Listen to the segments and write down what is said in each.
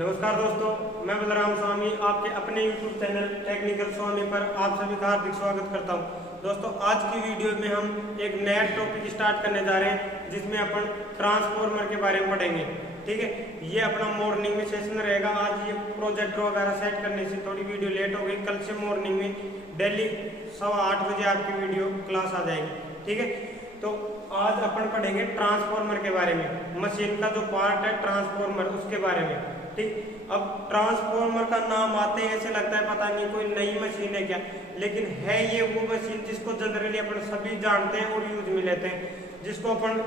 नमस्कार दोस्तों, मैं बलराम स्वामी आपके अपने YouTube चैनल टेक्निकल स्वामी पर आप सभी का हार्दिक स्वागत करता हूं। दोस्तों, आज की वीडियो में हम एक नया टॉपिक स्टार्ट करने जा रहे हैं जिसमें अपन ट्रांसफॉर्मर के बारे में पढ़ेंगे। ठीक है, ये अपना मॉर्निंग में सेशन रहेगा। आज ये प्रोजेक्टर वगैरह सेट करने से थोड़ी वीडियो लेट हो गई। कल से मॉर्निंग में डेली 8:15 बजे आपकी वीडियो क्लास आ जाएगी। ठीक है, तो आज अपन पढ़ेंगे ट्रांसफॉर्मर के बारे में, मशीन का जो पार्ट है ट्रांसफॉर्मर उसके बारे में। ठीक, अब ट्रांसफॉर्मर का नाम आते ही ऐसे लगता है पता नहीं कोई नई मशीन है क्या, लेकिन है ये वो मशीन जिसको जनरली अपन सभी जानते हैं और यूज में लेते हैं, जिसको अपन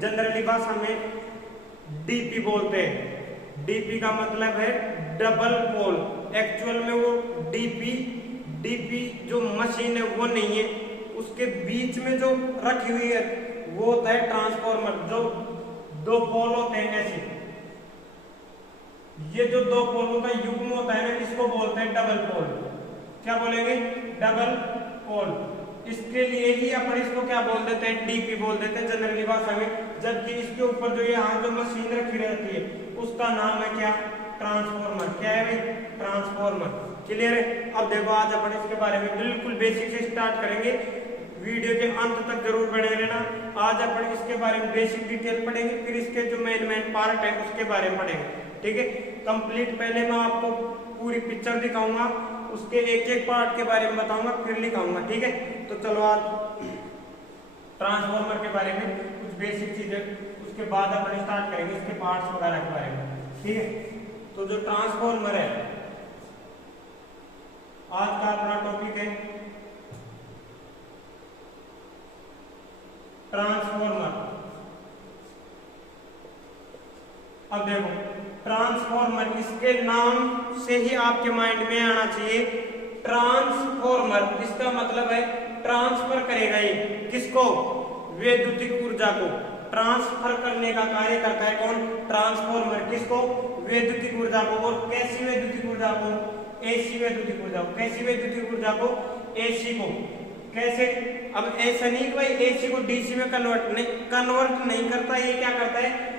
जनरली भाषा में डीपी बोलते हैं। डीपी का मतलब है डबल पोल। एक्चुअल में वो डीपी जो मशीन है वो नहीं है, उसके बीच में जो रखी हुई है वो होता है ट्रांसफॉर्मर। जो दो पोल होते हैं ऐसे, ये जो दो पोलों का युग्म होता है ना, इसको बोलते हैं डबल पोल। क्या बोलेंगे? Double pole. इसके लिए ही अपन इसको क्या बोल देते हैं? डीपी बोल देते हैं जनरली भाषा में। जबकि इसके ऊपर जो यहाँ जो मशीन रखी रहती है उसका नाम है क्या? ट्रांसफॉर्मर। क्या है भाई? ट्रांसफॉर्मर। क्लियर है? अब देखो, आज अपन इसके बारे में बिल्कुल बेसिक से स्टार्ट करेंगे। वीडियो के अंत तक जरूर बने रहना। आज अपन इसके बारे में बेसिक डिटेल पढ़ेंगे, फिर इसके जो मेन पार्ट है उसके बारे में पढ़ेंगे। ठीक है, कंप्लीट पहले मैं आपको पूरी पिक्चर दिखाऊंगा, उसके एक एक पार्ट के बारे में बताऊंगा, फिर लिखाऊंगा। ठीक है, तो चलो आज ट्रांसफॉर्मर के बारे में कुछ बेसिक चीजें, उसके बाद अपन स्टार्ट करेंगे इसके पार्ट्स वगैरह के बारे में। ठीक है, तो जो ट्रांसफॉर्मर है आज का अपना टॉपिक है ट्रांसफॉर्मर। अब देखो, ट्रांसफॉर्मर, इसके नाम से ही आपके माइंड में आना चाहिए ट्रांसफॉर्मर। इसका मतलब है ट्रांसफर करेगा। ये किसको? वैद्युतिक ऊर्जा को ट्रांसफर करने का कार्य करता है कौन? ट्रांसफॉर्मर। किसको? वैद्युतिक ऊर्जा को। और कैसी वैद्युतिक ऊर्जा को? एसी वैद्युतिक ऊर्जा को। कैसी वैद्युतिक ऊर्जा को? एसी को। कैसे? अब ऐसा नहीं कि भाई एसी को डीसी में कन्वर्ट नहीं करता। ये क्या करता है?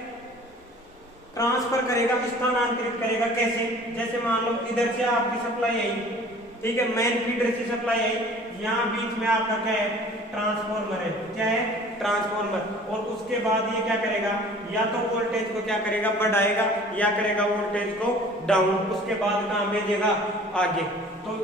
ट्रांसफर करेगा, स्थानांतरित करेगा। कैसे? जैसे मान लो इधर से आपकी सप्लाई आई, ठीक है, मेन फीडर से सप्लाई आई, यहाँ बीच में आपका क्या है? ट्रांसफॉर्मर है। क्या है? ट्रांसफॉर्मर। और उसके बाद ये क्या करेगा? या तो वोल्टेज को क्या करेगा? बढ़ाएगा, या करेगा वोल्टेज को डाउन। उसके बाद कहाँ भेजेगा? आगे। तो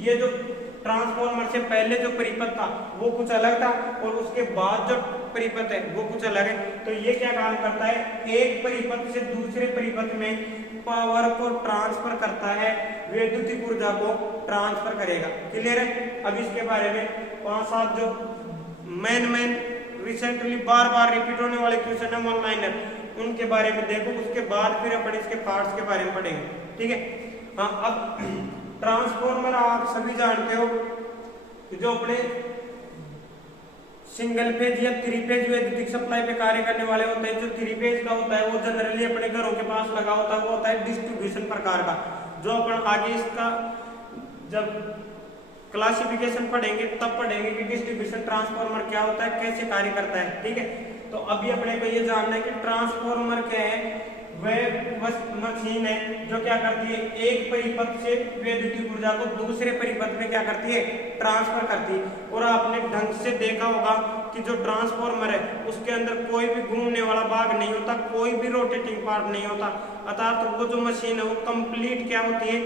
ये जो ट्रांसफॉर्मर से पहले जो परिपथ था वो कुछ अलग था, और उसके बाद जो परिपथ है वो कुछ अलग है। तो ये क्या काम करता है? एक परिपथ से दूसरे परिपथ में पावर को ट्रांसफर करता है, वैद्युतिक ऊर्जा को ट्रांसफर करेगा। क्लियर है? अब इसके बारे में 5-7 जो मेन रिसेंटली बार रिपीट होने वाले क्वेश्चन है ऑनलाइन, उनके बारे में देखो, उसके बाद फिर अपन इसके पार्ट्स के बारे में पढ़ेंगे। ठीक है, हाँ। अब ट्रांसफॉर्मर आप सभी जानते हो कि जो अपने सिंगल फेज या 3 फेज वैद्युतिक सप्लाई पे कार्य करने वाले होते हैं। जो 3 फेज का होता है वो जनरली अपने घरों के पास लगा होता है, वो होता है डिस्ट्रीब्यूशन प्रकार का। जो अपन आगे इसका जब क्लासिफिकेशन पढ़ेंगे तब पढ़ेंगे कि डिस्ट्रीब्यूशन ट्रांसफॉर्मर क्या होता है, कैसे कार्य करता है। ठीक है, तो अभी अपने को ये जानना है कि ट्रांसफॉर्मर क्या है। वह मशीन है जो क्या करती है? एक परिपथ से वैद्युतिक ऊर्जा को दूसरे परिपथ में क्या करती है? ट्रांसफर करती है। और आपने ढंग से देखा होगा कि जो ट्रांसफॉर्मर है उसके अंदर कोई भी घूमने वाला भाग नहीं होता, कोई भी रोटेटिंग पार्ट नहीं होता। अर्थात तो वो जो मशीन है वो कंप्लीट क्या होती है?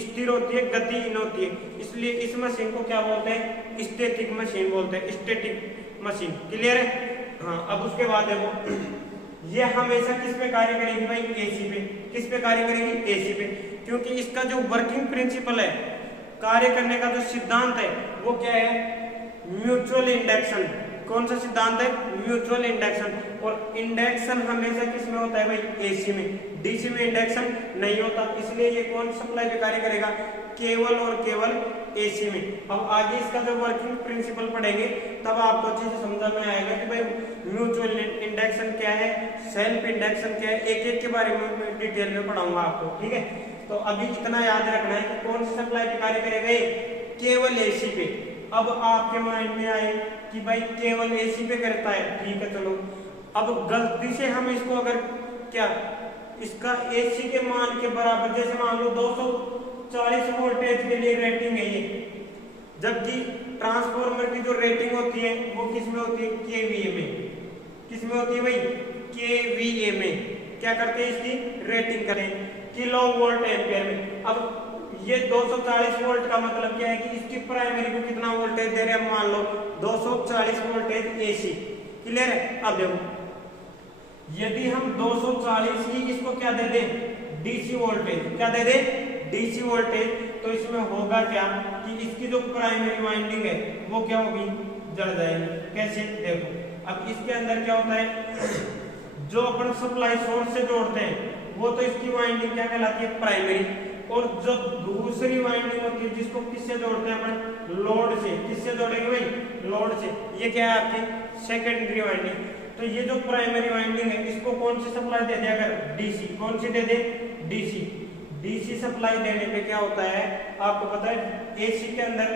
स्थिर होती है, गतिहीन होती है। इसलिए इस मशीन को क्या बोलते हैं? स्टैटिक मशीन बोलते हैं, स्टैटिक मशीन। क्लियर है? हाँ। अब उसके बाद देखो, ये हमेशा किस पे कार्य करेगी भाई? एसी पे। किस पे कार्य करेगी? एसी पे। क्योंकि इसका जो वर्किंग प्रिंसिपल है, कार्य करने का जो सिद्धांत है वो क्या है? Mutual induction. कौन सा सिद्धांत है? Mutual induction. और इंडक्शन हमेशा किस में होता है भाई? एसी में। डीसी में इंडक्शन नहीं होता। इसलिए ये कौन सप्लाई पे कार्य करेगा? केवल और केवल एसी में। अब आगे इसका जो वर्किंग प्रिंसिपल पढ़ेंगे तब आपको अच्छे से समझ में आएगा कि भाई म्यूचुअल इंडक्शन क्या है, सेल्फ इंडक्शन क्या है। एक एक के बारे में डिटेल में पढ़ाऊंगा आपको। ठीक है, तो अभी इतना याद रखना है कि कौन सी सप्लाई पे कार्य करेगा? केवल एसी पे। अब आपके माइंड में आए कि भाई केवल एसी पे करता है, ठीक है, चलो। अब गलती से हम इसको अगर क्या इसका एसी के मान के बराबर, जैसे मान लो 240 वोल्टेज के लिए रेटिंग है ये, जबकि ट्रांसफार्मर की जो रेटिंग होती है वो किस में होती है, केवीए में। किस में होती है भाई, केवीए में। क्या करते हैं, इसकी रेटिंग करें किलो वोल्ट एम्पियर में। अब ये 240 वोल्ट का मतलब क्या है कि इसकी प्राइमरी को कितना वोल्टेज दे रहे हैं, मान लो 240 वोल्टेज एसी। क्लियर है। अब देखो यदि हम 240 ही इसको क्या दे दें, डीसी वोल्टेज, क्या दे दें, डीसी वोल्टेज, तो इसमें होगा क्या कि इसकी जो प्राइमरी वाइंडिंग है वो क्या होगी, जल जाएगी। कैसे, देखो अब इसके अंदर क्या होता है, जो अपन सप्लाई सोर्स से जोड़ते हैं वो तो इसकी वाइंडिंग क्या कहलाती है, प्राइमरी। और जो दूसरी वाइंडिंग होती है जिसको किससे जोड़ते हैं अपन, लोड से। किससे जोड़ेंगे भाई, लोड से। ये क्या है आपकी सेकेंडरी वाइंडिंग। तो ये जो प्राइमरी वाइंडिंग है इसको कौन सी सप्लाई दे दे, अगर डीसी, कौन सी दे दे, डीसी। डीसी सप्लाई देने पे क्या होता है आपको पता है, एसी के अंदर,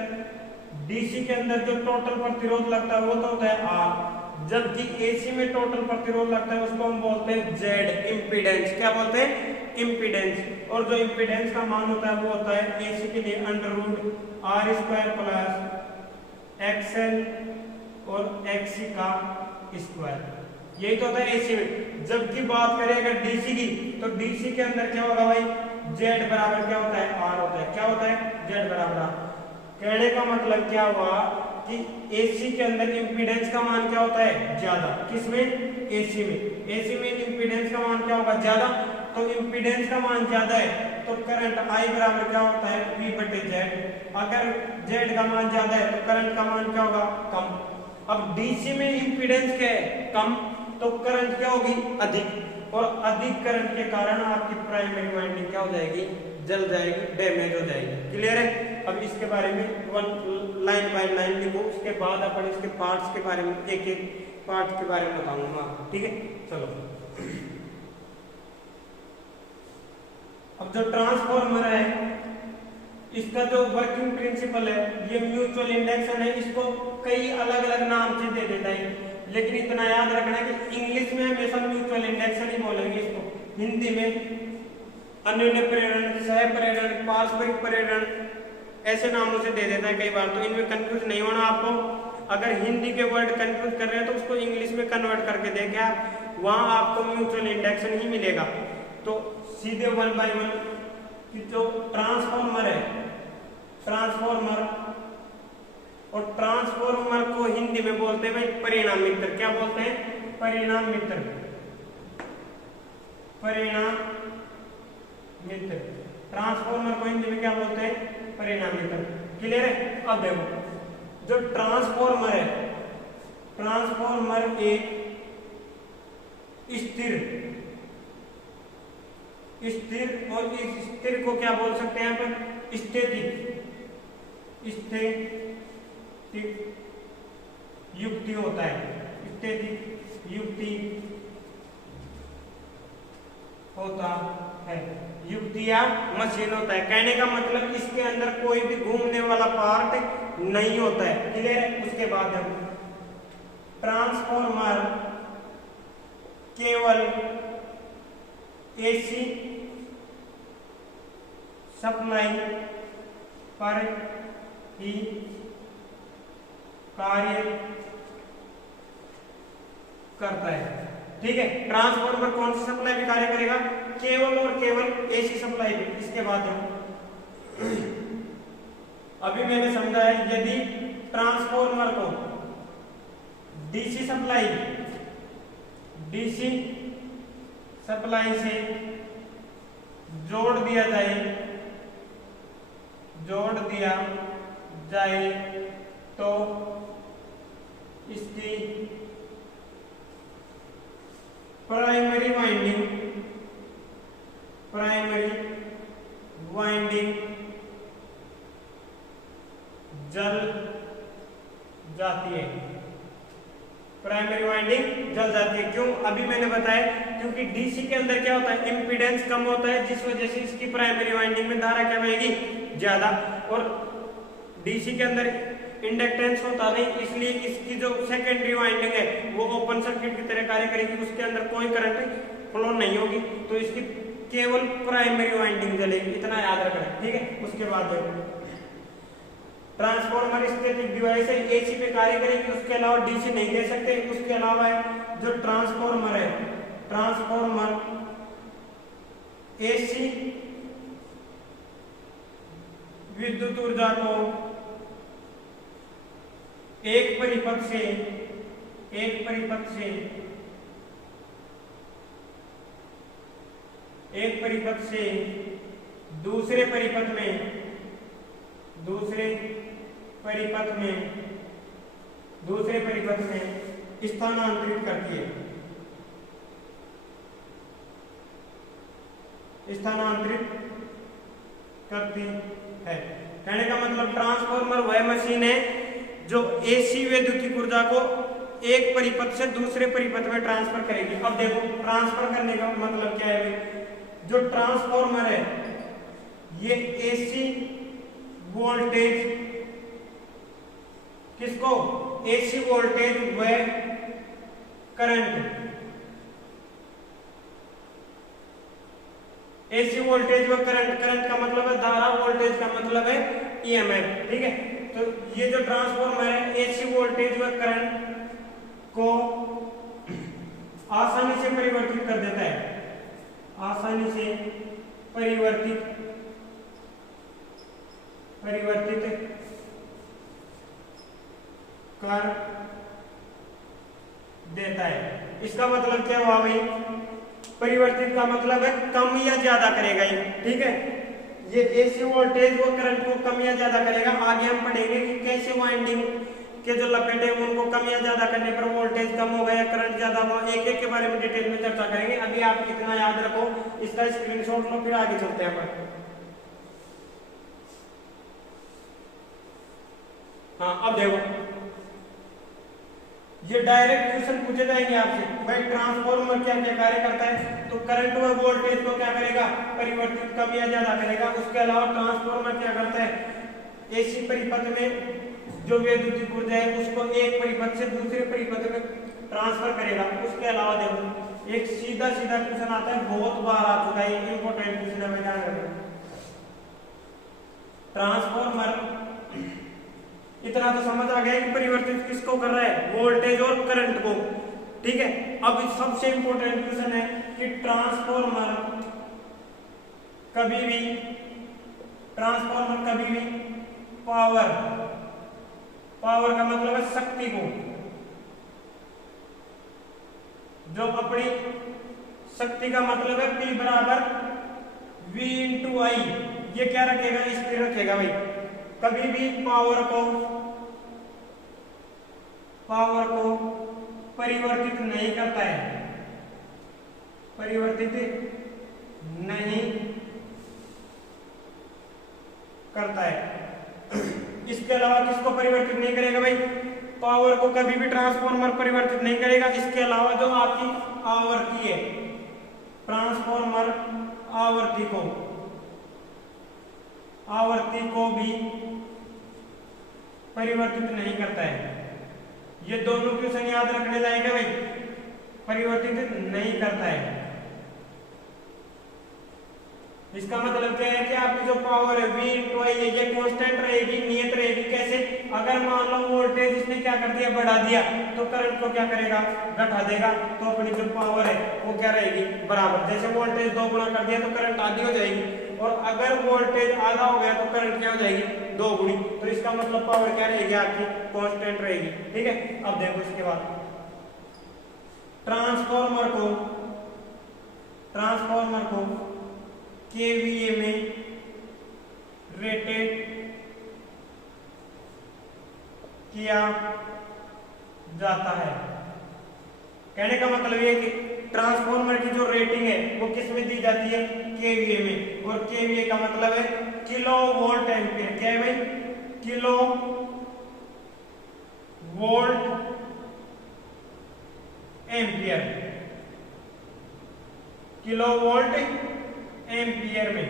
डीसी के अंदर जो टोटल प्रतिरोध लगता है वो तो होता है आर, जबकि एसी में टोटल प्रतिरोध लगता है उसको हम बोलते हैं जेड, इंपीडेंस। क्या बोलते हैं, इंपीडेंस। और जो इंपीडेंस का मान होता है वो होता है एसी के लिए √r² प्लस एक्सएल और एक्सी का स्क्वायर। यही तो होता है एसी में। जबकि बात करें अगर डीसी की, तो डीसी के अंदर क्या होगा भाई, जेड बराबर क्या होता है, आर होता है। क्या होता है, जेड बराबर आर। कहने का मतलब क्या हुआ कि एसी के अंदर इंपीडेंस का मान क्या होता है, ज्यादा। किसमें, एसी में। एसी में इंपीडेंस का मान क्या होगा, ज्यादा। तो इंपीडेंस का मान ज्यादा है तो करंट आई बराबर क्या होता है, V/Z। अगर जेड का मान ज्यादा है तो करंट का मान क्या होगा, कम। अब डीसी में इंपीडेंस क्या है, कम, तो करंट क्या होगी, अधिक। और अधिक करंट के कारण आपकी प्राइमरी वाइंडिंग क्या हो जाएगी, जल जाएगी, डैमेज हो जाएगी। क्लियर है। अब इसके बारे में लाइन बाय लाइन लिखो, उसके बाद अपन इसके पार्ट्स के बारे में, एक एक पार्ट के बारे में बताऊंगा। ठीक है, चलो। अब जो ट्रांसफार्मर है इसका जो वर्किंग प्रिंसिपल है, ये म्यूचुअल इंडक्शन है। इसको कई अलग अलग नाम से दे देता है, लेकिन इतना याद रखना है कि इंग्लिश में हमेशा म्यूचुअल इंडक्शन ही बोलेंगे इसको। हिंदी में अन्योन्य प्रेरण, सह प्रेरण, पारस्परिक प्रेरण, ऐसे नामों से दे देता है कई बार। तो इनमें कंफ्यूज नहीं होना आपको। अगर हिंदी के वर्ड कंफ्यूज कर रहे हैं तो उसको इंग्लिश में कन्वर्ट करके देखें आप, वहां आपको म्यूचुअल इंडक्शन ही मिलेगा। तो सीधे 1 by 1 जो ट्रांसफार्मर है, ट्रांसफार्मर, और ट्रांसफार्मर को हिंदी में बोलते हैं भाई परिणाम मित्र। क्या बोलते हैं, परिणाम मित्र। परिणाम मित्र। ट्रांसफार्मर को हिंदी में क्या बोलते हैं, परिणाम मित्र। क्लियर है। अब देखो जो ट्रांसफार्मर है, ट्रांसफार्मर एक स्थिर और इस स्थिर को क्या बोल सकते हैं अपन, स्थितिक युक्ति होता है। स्थितिक युक्ति होता है, युक्ति या मशीन होता है। कहने का मतलब इसके अंदर कोई भी घूमने वाला पार्ट नहीं होता है। क्लियर है। उसके बाद हम ट्रांसफार्मर केवल एसी सप्लाई पर ही कार्य करता है। ठीक है। ट्रांसफार्मर कौन सी सप्लाई पे कार्य करेगा, केवल और केवल एसी सप्लाई पे। इसके बाद अभी मैंने समझाया यदि ट्रांसफार्मर को डीसी सप्लाई से जोड़ दिया जाए तो इसकी प्राइमरी वाइंडिंग जल जाती है। प्राइमरी वाइंडिंग जल जाती है। क्यों, अभी मैंने बताया क्योंकि डीसी के अंदर क्या होता है, इंपीडेंस कम होता है, जिस वजह से इसकी प्राइमरी वाइंडिंग में धारा क्या बहेगी, ज्यादा। और डीसी के अंदर इंडक्टेंस होता नहीं, इसलिए इसकी जो सेकेंडरी वाइंडिंग है वो ओपन सर्किट की तरह कार्य करेगी, उसके अंदर कोई करंट फ्लो नहीं होगी, तो इसकी केवल प्राइमरी वाइंडिंग जलेगी, इतना याद रखना, ठीक है। उसके बाद ट्रांसफॉर्मर स्टैटिक डिवाइस है, एसी पे कार्य करेगी, उसके अलावा डीसी नहीं दे सकते। उसके अलावा जो ट्रांसफॉर्मर है, ट्रांसफॉर्मर एसी विद्युत ऊर्जा को एक परिपथ से दूसरे परिपथ में स्थानांतरित करती है, कहने का मतलब ट्रांसफॉर्मर वह मशीन है जो एसी वैद्युतिक ऊर्जा को एक परिपथ से दूसरे परिपथ में ट्रांसफर करेगी। अब देखो ट्रांसफर करने का मतलब क्या है, जो ट्रांसफॉर्मर है ये एसी वोल्टेज किसको, एसी वोल्टेज व करंट, एसी वोल्टेज व करंट, करंट का मतलब है धारा, वोल्टेज का मतलब है ईएमएफ, ठीक है। तो ये जो ट्रांसफॉर्मर है एसी वोल्टेज व करंट को आसानी से परिवर्तित कर देता है, आसानी से परिवर्तित कर देता है। इसका मतलब क्या हुआ भाई, परिवर्तित का मतलब है कम या ज्यादा करेगा ये, ठीक है। ये एसी वोल्टेज वो करंट को कम या ज्यादा करेगा। आगे हम पढ़ेंगे कि कैसे वाइंडिंग के जो लपेटे हैं उनको कम या ज्यादा करने पर वोल्टेज कम हो गया, करंट ज्यादा हुआ, एक एक के बारे में डिटेल में चर्चा करेंगे। अभी आप इतना याद रखो, इसका स्क्रीनशॉट लो, फिर आगे चलते हैं अपन। हाँ अब देखो, ये डायरेक्ट क्वेश्चन पूछे जाएंगे आपसे, भाई ट्रांसफॉर्मर क्या क्या कार्य करता है, तो करंट व वोल्टेज को क्या करेगा, परिवर्तित कम या ज्यादा करेगा। उसके अलावा ट्रांसफॉर्मर क्या करता है, एसी परिपथ में जो वैद्युतिक ऊर्जा है उसको एक परिपथ से दूसरे परिपथ में ट्रांसफर करेगा। उसके अलावा देखो एक सीधा सीधा क्वेश्चन आता है, बहुत बार आ चुका है, इंपॉर्टेंट क्वेश्चन है, ध्यान रखना। ट्रांसफॉर्मर इतना तो समझ आ गया कि परिवर्तित किसको कर रहा है, वोल्टेज और करंट को, ठीक है। अब सबसे इंपॉर्टेंट क्वेश्चन है कि ट्रांसफॉर्मर कभी भी पावर का मतलब है शक्ति को, जो अपनी शक्ति का मतलब है P बराबर V इंटू आई, ये क्या रखेगा, स्थिर रखेगा भाई। कभी भी पावर को परिवर्तित नहीं करता है, इसके अलावा किसको परिवर्तित नहीं करेगा भाई, पावर को कभी भी ट्रांसफॉर्मर परिवर्तित नहीं करेगा। इसके अलावा जो आपकी आवृत्ति है, ट्रांसफॉर्मर आवृत्ति को भी परिवर्तित नहीं करता है। ये दोनों क्वेश्चन याद रखने लायक है भाई, परिवर्तित नहीं करता है। इसका मतलब क्या है कि आपकी जो पावर है V इंटू आई ये कांस्टेंट रहेगी, नियत रहेगी। कैसे, अगर मान लो वोल्टेज इसने क्या कर दिया, बढ़ा दिया, तो करंट को क्या करेगा, घटा देगा, तो अपनी जो पावर है वो क्या रहेगी, बराबर। जैसे वोल्टेज 2 गुना कर दिया तो करंट आधी हो जाएगी, और अगर वोल्टेज आधा हो गया तो करंट क्या हो जाएगी, 2 गुनी। तो इसका मतलब पावर क्या रहेगी, आपकी कांस्टेंट रहेगी, ठीक है। अब देखो इसके बाद ट्रांसफॉर्मर को केवीए में रेटेड किया जाता है। कहने का मतलब ये कि ट्रांसफॉर्मर की जो रेटिंग है वो किस में दी जाती है, केवीए में। और केवीए का मतलब है किलो वोल्ट एम्पियर। क्या है भाई, kilo volt ampere, kilo volt ampere में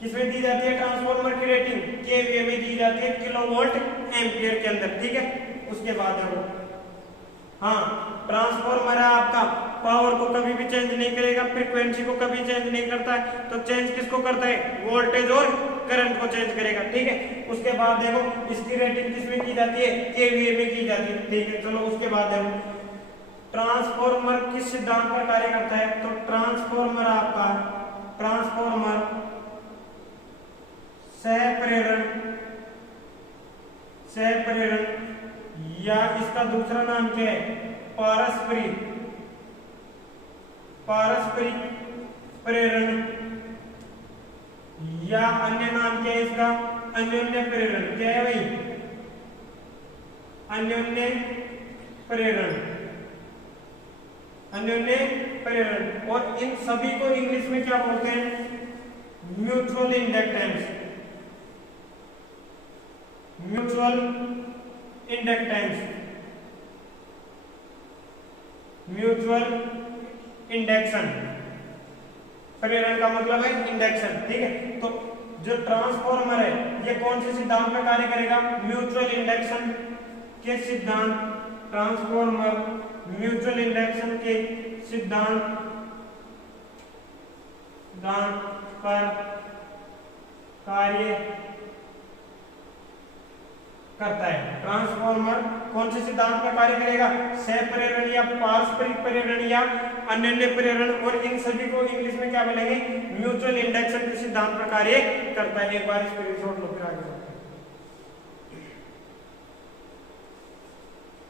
किसमें दी जाती है, ट्रांसफॉर्मर की रेटिंग केवीए में दी जाती है, किलो वोल्ट एम्पियर के अंदर, ठीक है। उसके बाद है वो, हाँ ट्रांसफॉर्मर है आपका पावर को कभी भी चेंज नहीं करेगा, फ्रीक्वेंसी को कभी चेंज नहीं करता है, तो चेंज किसको करता है, वोल्टेज और करंट को चेंज करेगा। ठीक है, उसके बाद देखो इसकी रेटिंग किसमें की जाती है, केवीए में की जाती है। ठीक है, चलो उसके बाद देखो ट्रांसफॉर्मर किस सिद्धांत पर कार्य करता है, तो ट्रांसफॉर्मर आपका ट्रांसफॉर्मर सहप्रेरण या इसका दूसरा नाम क्या है, पारस्परिक प्रेरण या अन्य नाम क्या है इसका, अन्योन्य प्रेरण। क्या है भाई, अन्योन्य प्रेरण। और इन सभी को इंग्लिश में क्या बोलते हैं, म्यूचुअल इंडक्टेंस। म्यूचुअल इंडक्शन, प्रेरण का मतलब है इंडक्शन। ठीक है, तो जो ट्रांसफॉर्मर है ये कौन से सिद्धांत पर कार्य करेगा, म्यूचुअल इंडक्शन के सिद्धांत, ट्रांसफॉर्मर म्यूचुअल इंडक्शन के सिद्धांत पर कार्य करता है। ट्रांसफॉर्मर कौन से सिद्धांत पर कार्य करेगा, सहप्रेरण या पारस्परिक प्रेरण या अन्योन्य प्रेरण, और इन सभी को इंग्लिश में क्या बोलेंगे, म्यूचुअल इंडक्शन के सिद्धांत पर कार्य करता है। एक बार स्क्रीनशॉट लो फिर आगे चलते हैं।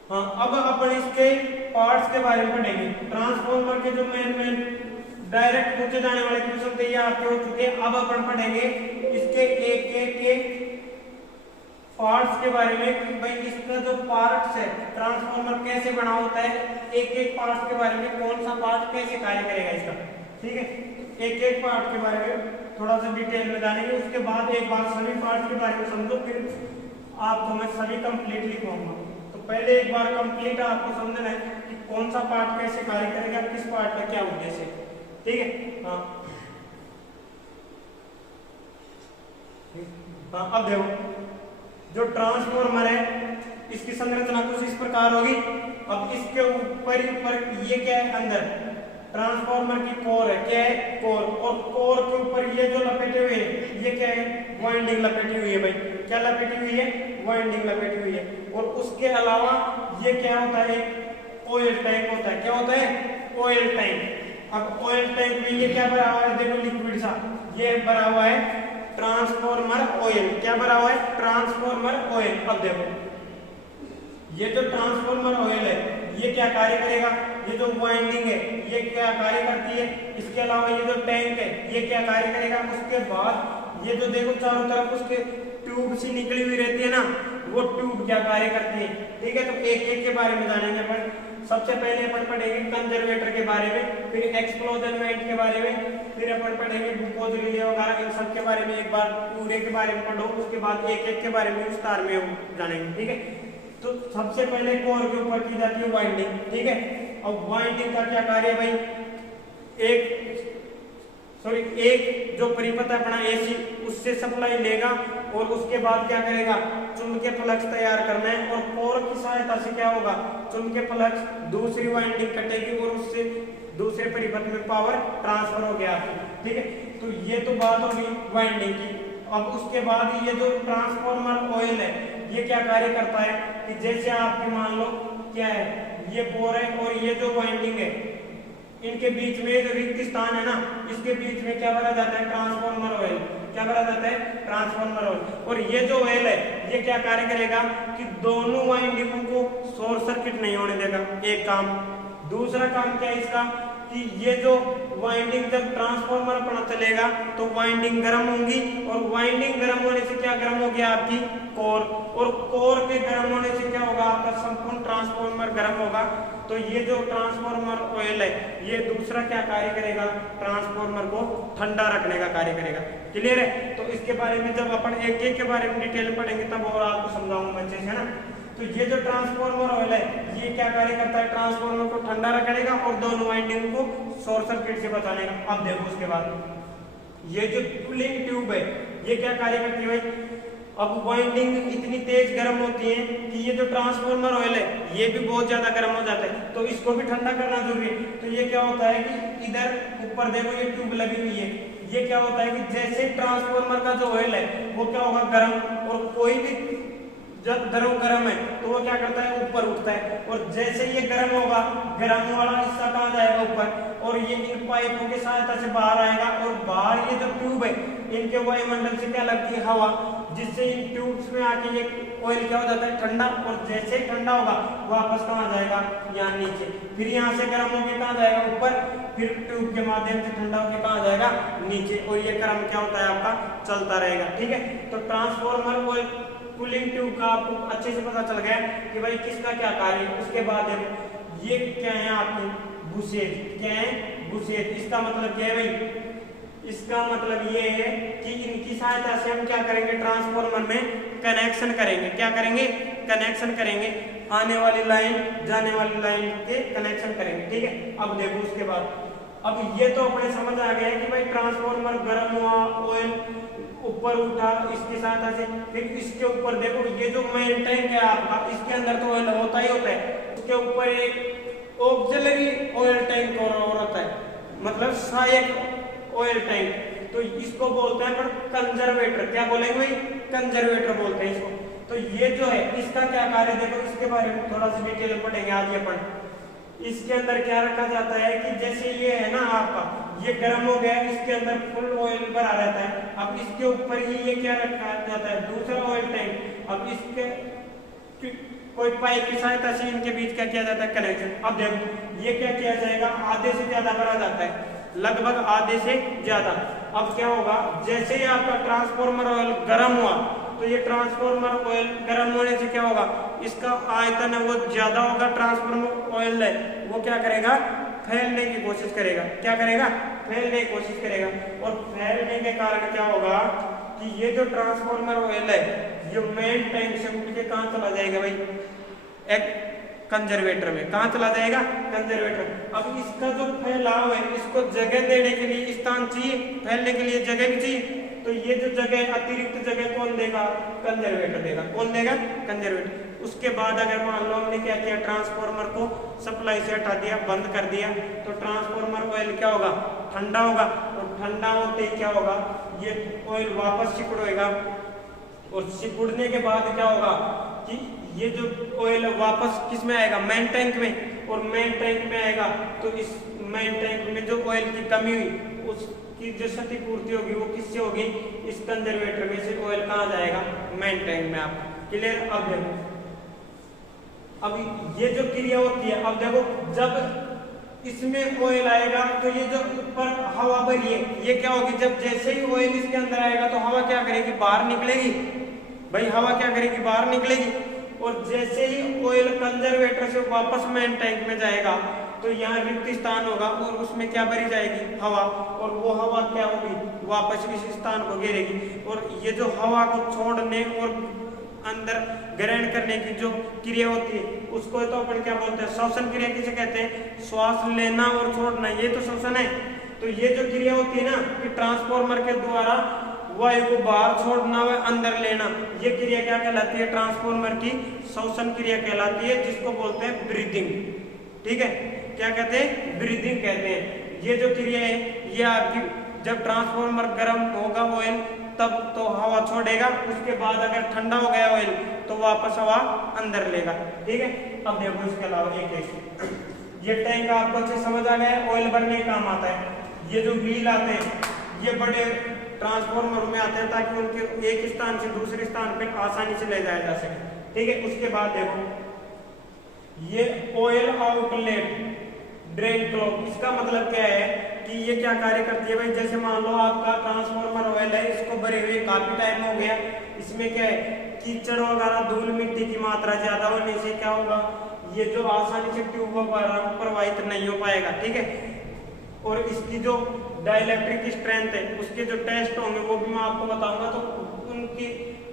हाँ, अब अपन इसके पार्ट्स के बारे में पढ़ेंगे। ट्रांसफॉर्मर के जो मेन डायरेक्ट पूछे जाने वाले क्वेश्चन थे ये आपके हो चुके हैं। अब अपन पढ़ेंगे इसके एक पार्ट्स के बारे में, भाई इसका जो पार्ट्स है ट्रांसफॉर्मर कैसे बना होता है, एक पार्ट्स के बारे में, कौन सा पार्ट कैसे कार्य करेगा इसका। ठीक है, एक पार्ट के बारे में थोड़ा सा डिटेल में जानेंगे। उसके बाद एक बार सभी पार्ट्स के बारे में समझो, फिर आपको मैं सभी कंप्लीटली कहूंगा। तो पहले एक बार कंप्लीट आपको समझना है कि कौन सा पार्ट कैसे कार्य करेगा, किस पार्ट का क्या उद्देश्य है। ठीक है, हाँ अब देखो जो ट्रांसफॉर्मर है इसकी संरचना कुछ इस प्रकार होगी। अब इसके ऊपर ये क्या है, अंदर ट्रांसफॉर्मर की कोर है, क्या है, कोर, और कोर के ऊपर ये जो लपेटे हुए हैं ये क्या है, वाइंडिंग लपेटी हुई है। भाई क्या लपेटी हुई है, वाइंडिंग लपेटी हुई है। और उसके अलावा ये क्या होता है, ऑयल टैंक होता है। क्या होता है, ऑयल टैंक। अब ऑयल टैंक में ये क्या भरा हुआ है, देखो लिक्विड सा, ये भरा हुआ है ट्रांसफॉर्मर ऑयल। क्या भरा हुआ है, ट्रांसफॉर्मर ऑयल। अब देखो ये जो ट्रांसफॉर्मर ऑयल है ये क्या कार्य करेगा, ये जो वाइंडिंग है ये क्या कार्य करती है, इसके अलावा ये जो टैंक है ये क्या कार्य करेगा। उसके बाद ये जो देखो चारों तरफ उसके ट्यूब सी निकली हुई रहती है ना, वो ट्यूब क्या कार्य करती है। ठीक है, तो एक के बारे में जानेंगे अपन। सबसे पहले अपन पढ़ेंगे कंजर्वेटर के बारे में, फिर एक्सप्लोजन वेंट के बारे में, फिर अपन पढ़ेंगे ग्लूकोज रिले वगैरह, इन सब के बारे में एक बार पूरे के बारे में पढ़ो। उसके बाद एक के बारे में विस्तार में जानेंगे। ठीक है, तो सबसे पहले कोर के ऊपर की जाती है वाइंडिंग। ठीक है, अब वाइंडिंग का क्या कार्य है भाई, एक जो परिपथ अपना एसी उससे सप्लाई लेगा और उसके बाद क्या करेगा, चुंबकीय फ्लक्स तैयार करना है, और कोर की सहायता से क्या होगा, चुंबकीय फ्लक्स दूसरी वाइंडिंग कटेगी और उससे दूसरे परिपथ में पावर ट्रांसफर हो गया। ठीक है, तो ये तो बात होगी वाइंडिंग की। अब उसके बाद ये जो ट्रांसफॉर्मर ऑयल है ये क्या कार्य करता है कि जैसे आपके मान लो क्या है, ये कोर है और ये जो वाइंडिंग है इनके बीच में जो रिक्त स्थान है ना, इसके बीच में क्या भरा जाता है, ट्रांसफॉर्मर ऑयल। क्या भरा जाता है, ट्रांसफॉर्मर ऑयल। और ये जो ऑयल है ये क्या कार्य करेगा कि दोनों वाइंडिंगों को शॉर्ट सर्किट नहीं होने देगा, एक काम। दूसरा काम क्या है इसका कि ये जो वाइंडिंग जब ट्रांसफॉर्मर अपना चलेगा तो वाइंडिंग गर्म होंगी, और वाइंडिंग गर्म होने से क्या गर्म हो गया, आपकी कोर, और कोर के गर्म होने से क्या होगा, आपका संपूर्ण ट्रांसफॉर्मर गर्म होगा। तो ये जो ट्रांसफॉर्मर ऑयल है ये दूसरा क्या कार्य करेगा, ट्रांसफॉर्मर को ठंडा रखने का कार्य करेगा। क्लियर है, तो इसके बारे में जब अपन एक के बारे में डिटेल में पढ़ेंगे तब और आपको समझाऊंगा अच्छे से, है ना। तो ये जो ट्रांसफॉर्मर ऑयल है ये क्या कार्य करता है, ट्रांसफॉर्मर को ठंडा रखने का और दोनों वाइंडिंग को शॉर्ट सर्किट से बचाने का। अब देखो उसके बाद ये जो कूलिंग ट्यूब है ये क्या कार्य करती है भाई, अब वाइंडिंग इतनी तेज गर्म होती है कि ये जो ट्रांसफार्मर ऑयल है ये भी बहुत ज्यादा गर्म हो जाता है, तो इसको भी ठंडा करना जरूरी है। तो ये क्या होता है कि इधर ऊपर देखो ये ट्यूब लगी हुई है, ये क्या होता है कि जैसे ट्रांसफार्मर का जो ऑयल है वो क्या होगा गर्म, और कोई भी जब द्रव गर्म है तो वो क्या करता है ऊपर उठता है, और जैसे ये गर्म होगा गर्म वाला हिस्सा कहाँ जाएगा ऊपर, और ये इन पाइपों की सहायता से बाहर आएगा, और बाहर ये जो ट्यूब है इनके वायुमंडल से क्या लगती है हवा, जिससे इन ट्यूब्स में आके ये ऑयल क्या हो जाता है ठंडा, और जैसे ही ठंडा होगा वापस कहाँ जाएगा यहाँ नीचे, फिर यहाँ से गर्म होकर कहाँ जाएगा ऊपर, फिर ट्यूब के माध्यम से ठंडा होकर कहाँ जाएगा नीचे, और ये क्रम क्या होता है आपका चलता रहेगा। ठीक है, तो ट्रांसफार्मर ऑयल कूलिंग ट्यूब का आपको अच्छे से पता चल गया कि भाई किसका क्या कार्य है। उसके बाद ये क्या है आपकी बुशेज, क्या है बुशेज, इसका मतलब क्या है भाई, इसका मतलब ये है कि इनकी सहायता से हम क्या करेंगे ट्रांसफार्मर में कनेक्शन करेंगे, क्या करेंगे कनेक्शन करेंगे, आने वाली लाइन जाने वाली लाइन के कनेक्शन करेंगे। ठीक है, अब देखो उसके बाद अब ये तो अपने समझ आ गया कि भाई ट्रांसफार्मर गर्म हुआ, ऑयल ऊपर उठा इसकी सहायता से, फिर इसके ऊपर देखो ये जो मेन टैंक है आपका, इसके अंदर तो ऑयल होता ही होता है, उसके ऊपर एक ऑक्सिलरी ऑयल टैंक और होता है, मतलब सहायक ऑयल टैंक, तो इसको बोलते हैं कंजर्वेटर, क्या बोलेंगे भाई कंजर्वेटर बोलते हैं इसको। तो ये जो है इसका क्या कार्य देखो, इसके बारे में थोड़ा सा डिटेल में पढ़ेंगे आज अपन। इसके अंदर क्या रखा जाता है कि जैसे ये है ना आपका, ये गर्म हो गया, इसके अंदर फुल ऑयल भरा रहता है, अब इसके ऊपर ही ये क्या रखा जाता है दूसरा ऑयल टैंक, अब इसके कोई पाइप की सहायता से इनके बीच क्या किया जाता है कनेक्शन। अब देखो ये क्या किया जाएगा, आधे से ज्यादा भरा जाता है, लगभग आधे से ज्यादा। अब क्या होगा, जैसे ही आपका ट्रांसफार्मर ऑयल गर्म हुआ तो ये ट्रांसफार्मर ऑयल गर्म होने से क्या होगा, इसका आयतन है वो ज्यादा होगा, ट्रांसफार्मर ऑयल है वो क्या करेगा फैलने की कोशिश करेगा, क्या करेगा फैलने की कोशिश करेगा, और फैलने के कारण क्या होगा कि ये जो ट्रांसफार्मर ऑयल है ये मेन टैंक से उठ के कहां चला जाएगा भाई, एक कंजर्वेटर में, कहां चला जाएगा कंजर्वेटर। अब इसका जो फैलाव है इसको जगह देने के लिए स्थान चाहिए, फैलने के लिए जगह भी चाहिए, तो ये जो जगह अतिरिक्त जगह कौन देगा कंजर्वेटर देगा, कौन देगा कंजर्वेटर। उसके बाद अगर मान लो हमने क्या किया ट्रांसफार्मर को सप्लाई से हटा दिया, बंद कर दिया, तो ट्रांसफार्मर ऑयल क्या होगा ठंडा होगा, और ठंडा होते ही क्या होगा ये ऑयल वापस सिकुड़ेगा, और सिकुड़ने के बाद क्या होगा कि ये जो ऑयल वापस किस में आएगा मेन टैंक में, और मेन टैंक में आएगा तो इस मेन टैंक में जो ऑयल की कमी हुई उसकी जो क्षतिपूर्ति होगी वो किससे होगी, इस कंजर्वेटर में से ऑयल कहाँ जाएगा मेन टैंक में। आप क्लियर। अब देखो अब ये जो क्रिया होती है, अब देखो जब इसमें ऑयल आएगा तो ये जो ऊपर हवा भरी है ये क्या होगी, जब जैसे ही ऑयल इसके अंदर आएगा तो हवा क्या करेगी बाहर निकलेगी, भाई हवा क्या करेगी बाहर निकलेगी, और जैसे ही ऑयल कंजर्वेटर से वापस मेन टैंक में जाएगा तो यहाँ रिक्त स्थान होगा और उसमें क्या भरी जाएगी हवा, और वो हवा क्या होगी वापस इस स्थान को घेरेगी, और ये जो हवा को छोड़ने और अंदर ग्रहण करने की जो क्रिया होती है उसको तो अपन क्या बोलते हैं श्वसन क्रिया किसे कहते हैं, श्वास लेना और छोड़ना, ये तो श्वसन है। तो ये जो क्रिया होती है ना कि ट्रांसफार्मर के द्वारा वायु को बाहर छोड़ना व अंदर लेना, ये क्रिया क्या कहलाती है ट्रांसफार्मर की श्वसन क्रिया कहलाती है, जिसको बोलते हैं ब्रीदिंग। ठीक है, क्या कहते हैं ब्रीदिंग कहते हैं। ये जो क्रिया है ये आपकी जब ट्रांसफार्मर गर्म होगा ऑयल तब तो हवा छोड़ेगा, उसके बाद अगर ठंडा हो गया ऑयल तो वापस हवा अंदर लेगा। ठीक है, अब देखो इसके अलावा एक ये टैंक आपको अच्छे समझ आ गया, ऑयल भरने का काम आता है। ये जो व्हील आते हैं ये बड़े ट्रांसफार्मर में आते हैं ताकि उनके एक स्थान से दूसरे स्थान पर आसानी से ले जाया जा सके। ठीक है, उसके बाद देखो ये ऑयल आउटलेट ड्रेन क्लॉग, इसका मतलब क्या है कि ये क्या कार्य करती है भाई, जैसे मान लो आपका ट्रांसफार्मर ऑयल है, इसको भरे हुए काफी टाइम हो गया, इसमें क्या है कीचड़ वगैरह धूल मिट्टी की मात्रा ज्यादा होने से क्या होगा ये जो आसानी से ट्यूब वगैरह प्रवाहित नहीं हो पाएगा। ठीक है, और इसकी जो डाइलेक्ट्रिक स्ट्रेंथ है उसके जो टेस्ट होंगे वो भी मैं आपको बताऊंगा, तो उनकी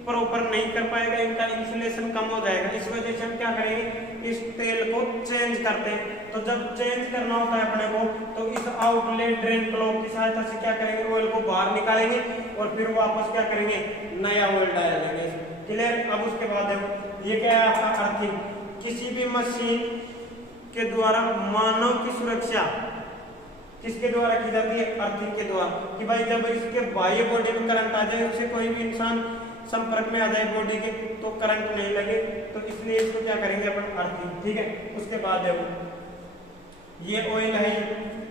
प्रॉपर नहीं कर पाएगा, इनका इंसुलेशन कम हो जाएगा। इस वजह से हम क्या करेंगे, इस तेल को चेंज करते हैं। तो जब चेंज करना होता है अपने को, तो इस आउटलेट ड्रेन क्लॉक की सहायता से क्या करेंगे, ऑयल को बाहर निकालेंगे और फिर वापस क्या करेंगे, नया ऑयल डालेंगे। क्लियर। अब उसके बाद देखो ये क्या है आपका अर्थिंग। किसी भी मशीन के द्वारा मानव की सुरक्षा किसके द्वारा की जाती है, अर्थिंग के द्वारा। कि भाई जब इसके बाह्य बॉडी में करंट आ जाए, उससे कोई भी इंसान संपर्क में आ जाए बॉडी के, तो करंट नहीं लगे, तो इसलिए इसको क्या करेंगे अपन, अर्थिंग। ठीक है। उसके बाद देखो ये ऑयल है।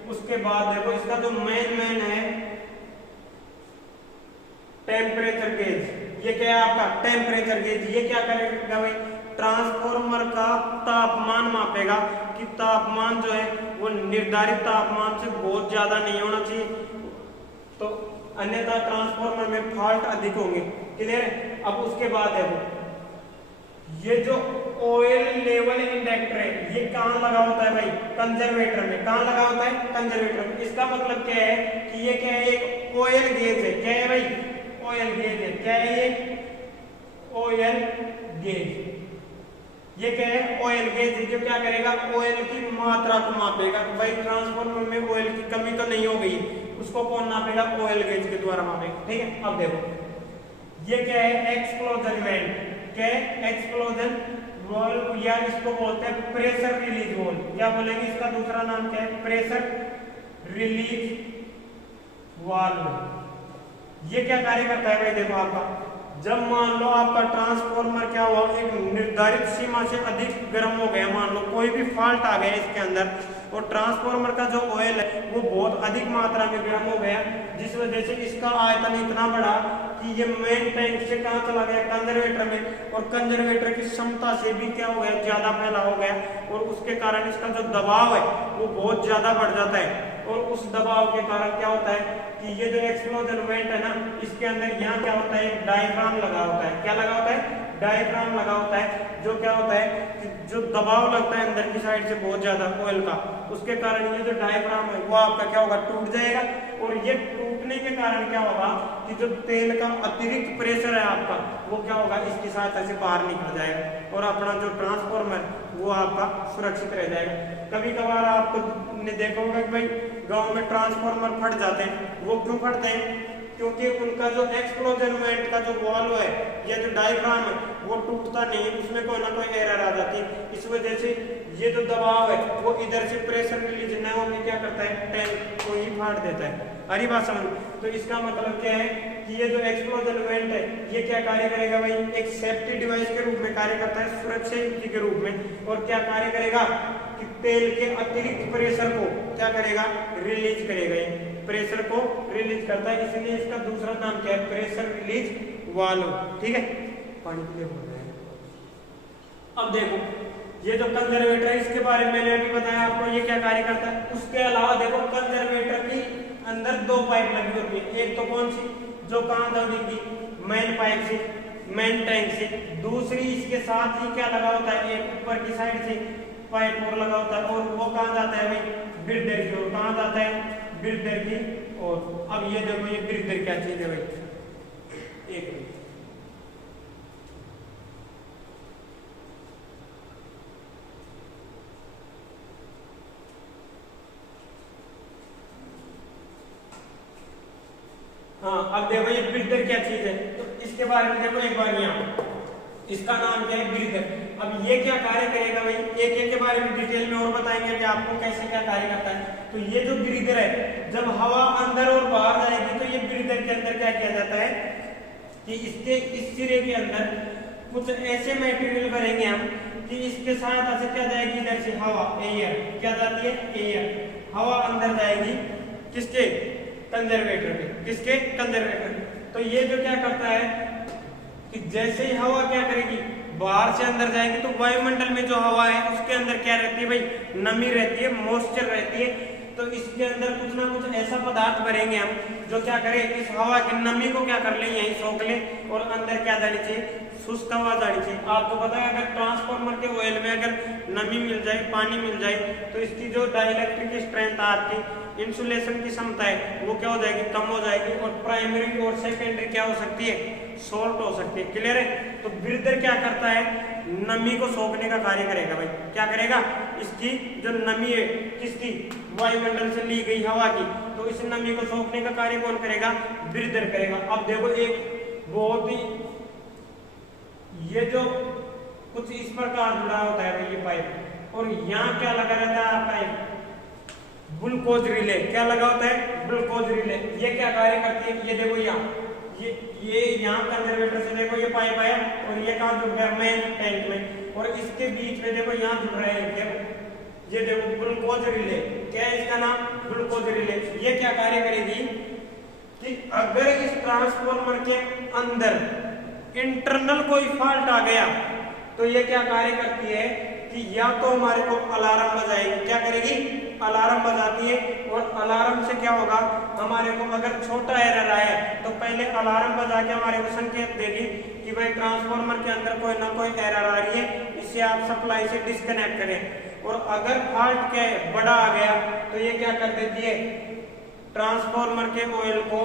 उसके बाद देखो इसका जो मेन है टेम्परेचर गेज। ये क्या है आपका टेम्परेचर गेज। ये क्या करेगा भाई, ट्रांसफॉर्मर का तापमान मापेगा कि तापमान जो है वो निर्धारित तापमान से बहुत ज्यादा नहीं होना चाहिए, तो अन्यथा ट्रांसफॉर्मर में फॉल्ट अधिक होंगे। क्लियर है। अब उसके बाद है वो ये जो ऑयल लेवल इंडेक्टर है, ये कहाँ लगा होता है भाई, कंजर्वेटर में। कहाँ लगा होता है, कंजर्वेटर में। इसका मतलब क्या है कि ये क्या है, एक ऑयल गेज है। क्या है भाई, ऑयल गेज है। क्या है ये, ऑयल गेज। ये क्या है, ऑयल गेज। जो क्या करेगा, ऑयल की मात्रा को मापेगा। भाई ट्रांसफॉर्मर में ऑयल की कमी तो नहीं हो गई, उसको कौन नापेगा, ऑयल गेज के द्वारा मापेगा। ठीक है। अब देखो ये क्या है, एक्सप्लोजन वेंट। क्या है, एक्सप्लोजन वाल्व, या इसको बोलते हैं प्रेशर रिलीज वाल्व। क्या बोलेंगे, इसका दूसरा नाम क्या है, प्रेशर रिलीज वाल्व। ये क्या कार्य करता है भाई, देखो आपका जब मान लो आपका ट्रांसफॉर्मर क्या हुआ, एक निर्धारित सीमा से अधिक गर्म हो गया, मान लो कोई भी फॉल्ट आ गया इसके अंदर, और ट्रांसफॉर्मर का जो ऑयल है वो बहुत अधिक मात्रा में गर्म हो गया, जिस वजह से इसका आयतन इतना बड़ा कि ये मेन टैंक से कहाँ चला गया, कंजर्वेटर में, और कंजर्वेटर की क्षमता से भी क्या हो गया, ज्यादा फैला हो गया, और उसके कारण इसका जो दबाव है वो बहुत ज्यादा बढ़ जाता है। और उस दबाव के कारण क्या होता है कि ये जो एक्सप्लोजन वेंट है ना, इसके अंदर यहाँ क्या होता है, डायफ्राम लगा होता है। क्या लगा होता है, डायफ्राम लगा होता है। जो क्या होता है कि जो दबाव लगता है अंदर की साइड से बहुत ज्यादा ऑयल का, उसके कारण ये जो डायफ्राम है वो आपका क्या होगा, टूट जाएगा। और ये टूटने के कारण क्या होगा कि जो तेल का अतिरिक्त प्रेशर है आपका, वो क्या होगा, इसकी सहायता से बाहर निकल जाएगा, और अपना जो ट्रांसफॉर्मर वो आपका सुरक्षित रह जाएगा। कभी कभार आपको ने देखा होगा कि भाई गांव में ट्रांसफॉर्मर फट जाते हैं। वो क्यों फटते हैं, क्योंकि उनका जो एक्सप्लोजन वेंट का जो वॉल्व है या जो डायफ्राम है वो टूटता नहीं है, उसमें कोई ना कोई एरर आ जाती है। इस वजह से ये जो दबाव है वो इधर से प्रेशर रिलीज न होकर क्या करता है, टैंक को ही फाड़ देता है। हरी बात समझ। तो इसका मतलब क्या है कि ये जो एक्सप्लोजन वेंट है ये क्या कार्य करेगा भाई, एक सेफ्टी डिवाइस के रूप में कार्य करता है, सुरक्षा युक्ति के रूप में। और क्या कार्य करेगा कि तेल के अतिरिक्त प्रेशर को क्या करेगा, रिलीज करेगा। प्रेशर को रिलीज करता है, इसलिए इसका दूसरा नाम क्या है, प्रेशर रिलीज वाल्व। ठीक है। पानी के लिए बोल रहे हैं। अब देखो ये जो कंजर्वेटर है इसके बारे में मैंने अभी बताया आपको, ये क्या कार्य करता है। उसके अलावा देखो कंजर्वेटर की अंदर दो पाइप लगी होती है। एक तो कौन सी, जो कहाँ दौड़ेगी, मेन पाइप से, मेन टैंक से। दूसरी इसके साथ ही क्या लगा होता है, एक ऊपर की साइड से पाइप और लगा होता है, और वो कहाँ जाता है भाई, ब्रीदर की ओर। कहाँ जाता है, ब्रीदर की ओर। अब ये देखो ये ब्रीदर क्या चीज है भाई, एक मिनट। हाँ अब देखो ये ब्रीदर क्या चीज है, तो इसके बारे में देखो एक बार यहाँ, इसका नाम क्या है, ब्रीदर। अब ये क्या कार्य करेगा भाई, एक एक के बारे में डिटेल में और बताएंगे कि आपको कैसे क्या कार्य करता है। तो ये जो ब्रीदर है, जब हवा अंदर और बाहर जाएगी तो ये ब्रीदर के अंदर क्या किया जाता है कि इसके इस सिरे के अंदर कुछ ऐसे मटेरियल भरेंगे हम कि इसके सहायता से क्या जाएगी, इधर से हवा, एयर क्या जाती है, एयर हवा अंदर जाएगी, किसके, कंजर्वेटर में। किसके, कंजर्वेटर में। तो ये जो क्या करता है कि जैसे ही हवा क्या करेगी, बाहर से अंदर जाएगी, तो वायुमंडल में जो हवा है उसके अंदर क्या रहती है भाई, नमी रहती है, मॉइस्चर रहती है। तो इसके अंदर कुछ ना कुछ ऐसा पदार्थ भरेंगे हम जो क्या करे, इस हवा की नमी को क्या कर ले, यहीं सोख ले, और अंदर क्या जानी चाहिए, शुष्क हवा जानी चाहिए। आपको पता है अगर ट्रांसफार्मर के ऑयल में अगर नमी मिल जाए, पानी मिल जाए, तो इसकी जो डाइलेक्ट्रिक स्ट्रेंथ आपकी इंसुलेशन की क्षमता है वो क्या हो जाएगी, कम हो जाएगी, और प्राइमरी और सेकेंडरी क्या हो सकती है, शॉर्ट हो सकती है। क्लियर है। तो ब्रीदर क्या करता है, नमी को सोखने का कार्य करेगा भाई। क्या करेगा, इसकी जो नमी है किसकी, वायुमंडल से ली गई हवा की, तो इस नमी को सोखने का कार्य कौन करेगा, ब्रीदर करेगा। अब देखो एक बहुत ही, ये जो कुछ इस प्रकार जुड़ा होता है भाई ये पाइप, और यहाँ क्या लगा रहता है आपका एक ग्लूकोज रिले, क्या लगा होता है, ग्लूकोज रिले। ये क्या कार्य करती है, ये देखो यहाँ ये यहाँ कंजर्वेटर से देखो ये पाइप आया और ये कहाँ जुड़ गया, मेन टैंक में, और इसके बीच में देखो यहाँ जुड़ रहे हैं, देखो ये देखो ग्लूकोज रिले। क्या है इसका नाम, ग्लूकोज रिले। ये क्या कार्य करेगी कि अगर इस ट्रांसफार्मर के अंदर इंटरनल कोई फॉल्ट आ गया तो ये क्या कार्य करती है कि या तो हमारे को अलार्म बजाएगी, क्या करेगी, अलार्म बजाती है, और अलार्म से क्या होगा, हमारे को अगर छोटा एरर आए तो पहले अलार्म बजा के हमारे को संकेत देगी कि भाई ट्रांसफार्मर के अंदर कोई ना कोई एरर आ रही है, इससे आप सप्लाई से डिस्कनेक्ट करें। और अगर फॉल्ट के बड़ा आ गया तो ये क्या कर देती है, ट्रांसफार्मर के ऑयल को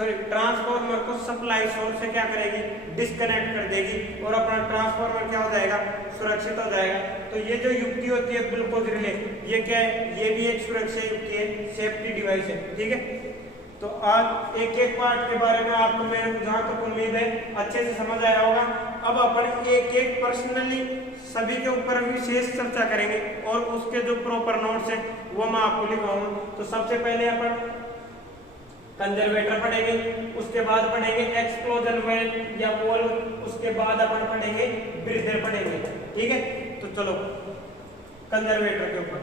ट्रांसफार्मर को सप्लाई सोर्स से क्या करेगी, डिस्कनेक्ट कर देगी, और अपना ट्रांसफार्मर क्या हो जाएगा, सुरक्षित हो जाएगा। तो ये जो युक्ति होती है ग्लूकोज रिले, ये क्या है, ये भी एक सुरक्षा युक्ति है, सेफ्टी डिवाइस है। ठीक है। तो आज एक एक पार्ट के बारे में आपको मेरे जहां तक उम्मीद है अच्छे से समझ आया होगा। अब अपन एक एक पर्सनली सभी के ऊपर विशेष चर्चा करेंगे, और उसके जो प्रॉपर नोट्स है वो मैं आपको लिखाऊंगा। तो सबसे पहले अपन कंजर्वेटर पढ़ेंगे, उसके बाद पढ़ेंगे एक्सप्लोजन वेल या वॉल्व, उसके बाद अपन पढ़ेंगे ब्रीदर पढ़ेंगे। ठीक है। तो चलो कंजर्वेटर के ऊपर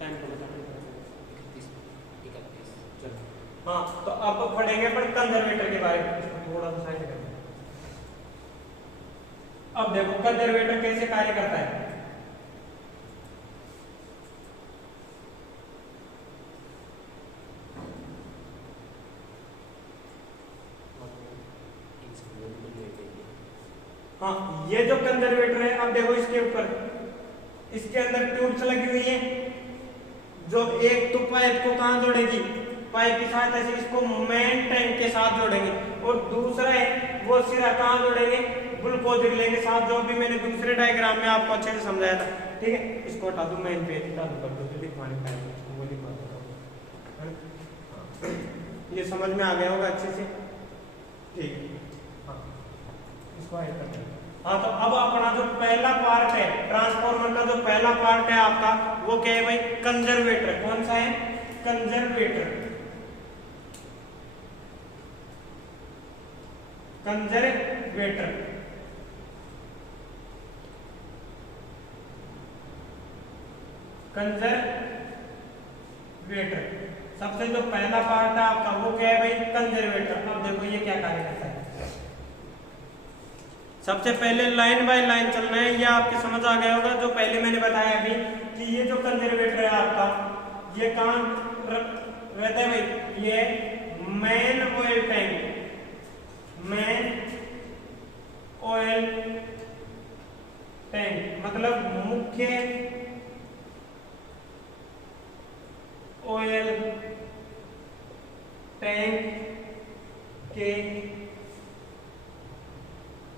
टाइम को बता, हाँ तो अब पढ़ेंगे अपन कंजर्वेटर के बारे में, थोड़ा सा साइड करें। अब देखो कंजर्वेटर कैसे कार्य करता है। हाँ ये जो कंजर्वेटर है, अब देखो इसके ऊपर, इसके अंदर ट्यूब्स लगी हुई है, जो एक तो पाइप को कहां जोड़ेगी, पाइप की सहायता से इसको मेन टैंक के साथ जोड़ेंगे, और दूसरा है वो सिरा कहां जोड़ेंगे, ग्लूकोज रिले के साथ, जो भी मैंने दूसरे डायग्राम में आपको अच्छे से समझाया था। ठीक है। इसको हटा दूं, मेन पेज चालू कर दो, लिखवाने का वो लिखवा दो। ये समझ में आ गया होगा अच्छे से। ठीक है। हाँ इसको ऐड कर दें। हाँ तो अब अपना जो पहला पार्ट है ट्रांसफार्मर का, जो पहला पार्ट है आपका वो क्या है भाई, कंजर्वेटर। कौन सा है, कंजर्वेटर। कंजर्वेटर कंजर्वेटर सबसे जो पहला पार्ट है आपका वो क्या है भाई, कंजर्वेटर। अब देखो ये क्या कार्य करता है। सबसे पहले लाइन बाय लाइन चलना है, ये आपके समझ आ गया होगा। जो पहले मैंने बताया अभी कि ये जो कंजर्वेटर है आपका, ये कहाँ रहता है भाई, ये men oil tank, men oil tank मतलब मुख्य ऑयल टैंक के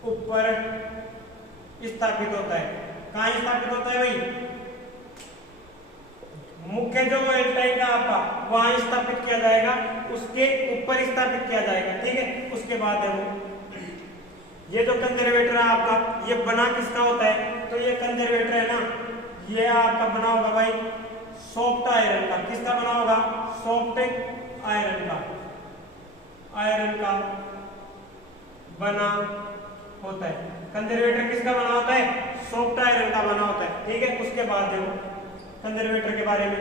ऊपर स्थापित होता है। कहाँ स्थापित होता है भाई, मुख्य जो ऑयल टैंक है आपका वहां स्थापित किया जाएगा, उसके ऊपर स्थापित किया जाएगा। ठीक है। उसके बाद है वो ये जो कंजर्वेटर है आपका, ये बना किसका होता है, तो ये कंजर्वेटर है ना, ये आपका बना होगा भाई सॉफ्ट आयरन का। किसका बना होगा, सॉफ्ट आयरन का, आयरन का बना होता है। कंजर्वेटर किसका बना होता है, सॉफ्ट आयरन का बना होता है। ठीक है। उसके बाद देखो कंजर्वेटर के बारे में,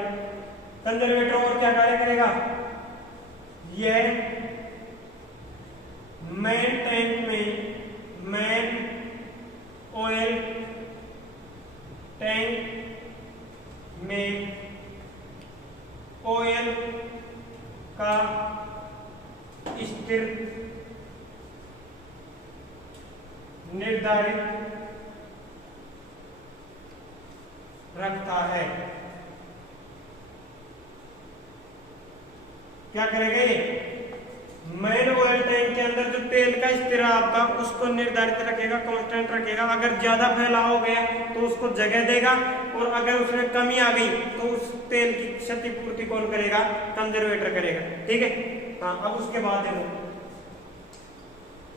कंजर्वेटर और क्या कार्य करेगा, यह मेन टैंक में, मेन ऑयल टैंक में ऑयल का स्थिर निर्धारित रखता है। क्या करेगा ये मेन ऑयल टैंक के अंदर जो तेल का स्थिरांक आपका उसको निर्धारित रखेगा, कांस्टेंट रखेगा। अगर ज्यादा फैलाव हो गया तो उसको जगह देगा, और अगर उसमें कमी आ गई तो उस तेल की क्षतिपूर्ति कौन करेगा, कंजर्वेटर करेगा। ठीक है। हाँ, अब उसके बाद देखो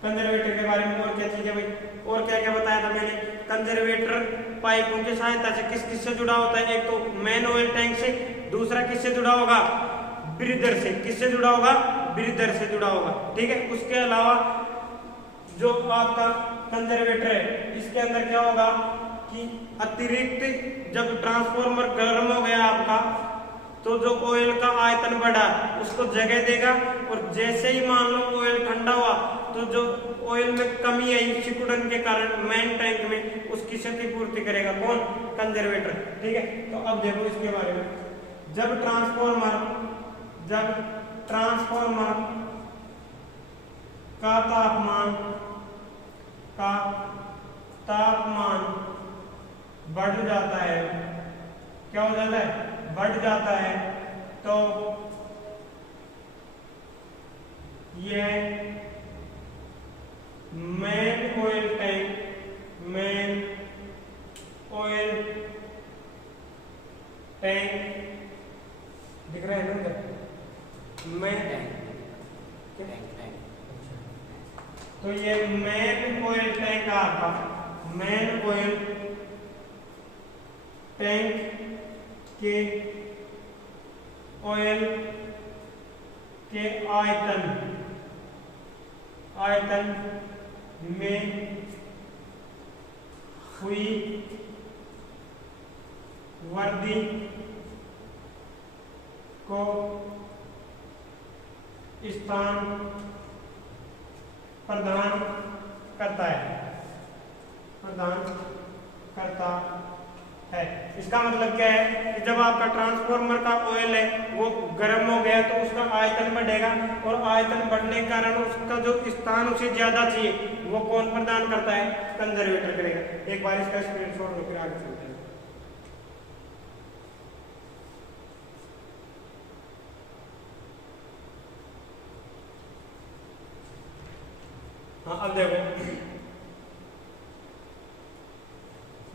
कंजर्वेटर के बारे में और क्या चीज है भाई, और क्या क्या बताया था मैंने। कंजर्वेटर पाइपों की सहायता से किस किस से जुड़ा होता है, एक तो मेन ऑयल टैंक से, दूसरा किससे जुड़ा होगा, ब्रीदर से। किससे जुड़ा होगा, ब्रीदर से जुड़ा होगा। ठीक है। उसके अलावा जो आपका कंजर्वेटर है इसके अंदर क्या होगा कि अतिरिक्त जब ट्रांसफार्मर गर्म हो गया आपका तो जो ऑयल का आयतन बढ़ा उसको जगह देगा, और जैसे ही मान लो ऑयल ठंडा हुआ तो जो ऑयल में कमी आई सिकुड़न के कारण मेन टैंक में, उसकी क्षतिपूर्ति करेगा कौन, कंजर्वेटर। ठीक है। तो अब देखो इसके बारे में, जब ट्रांसफार्मर का तापमान बढ़ जाता है, क्या हो जाता है, बढ़ जाता है, तो यह मेन ऑयल टैंक दिख रहा है ना, तो ये मेन ऑयल टैंक आपका, मेन ऑयल टैंक के ऑयल के आयतन में हुई वृद्धि को स्थान प्रदान करता है। इसका मतलब क्या है कि जब आपका ट्रांसफार्मर का ऑयल है वो गर्म हो गया तो उसका आयतन बढ़ेगा, और आयतन बढ़ने के कारण उसका जो स्थान उसे ज्यादा चाहिए वो कौन प्रदान करता है, कंजर्वेटर करेगा। एक बार इसका स्क्रीनशॉट लो, फिर आगे चलते हैं। हाँ, अब देखो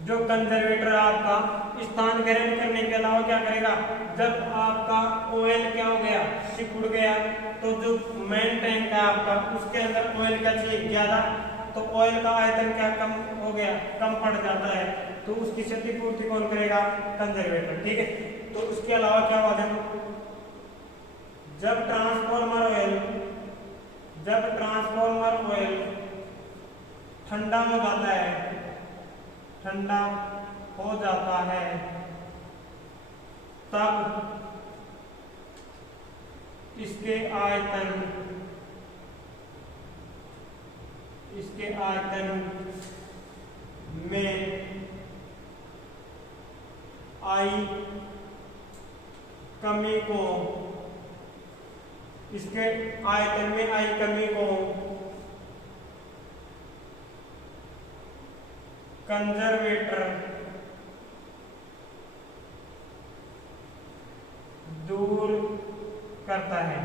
जो कंजर्वेटर आपका स्थान ग्रहण करने के अलावा क्या करेगा, जब आपका ऑयल क्या हो गया, सिकुड़ गया, तो जो मेन टैंक है आपका उसके अंदर ऑयल का चाहिए ज्यादा, तो ऑयल का आयतन क्या कम हो गया, कम पड़ जाता है, तो उसकी क्षतिपूर्ति कौन करेगा, कंजर्वेटर। ठीक है। तो उसके अलावा क्या हुआ, देखो जब ट्रांसफार्मर ऑयल ठंडा हो जाता है तब इसके आयतन में आई कमी को कंजर्वेटर दूर करता है।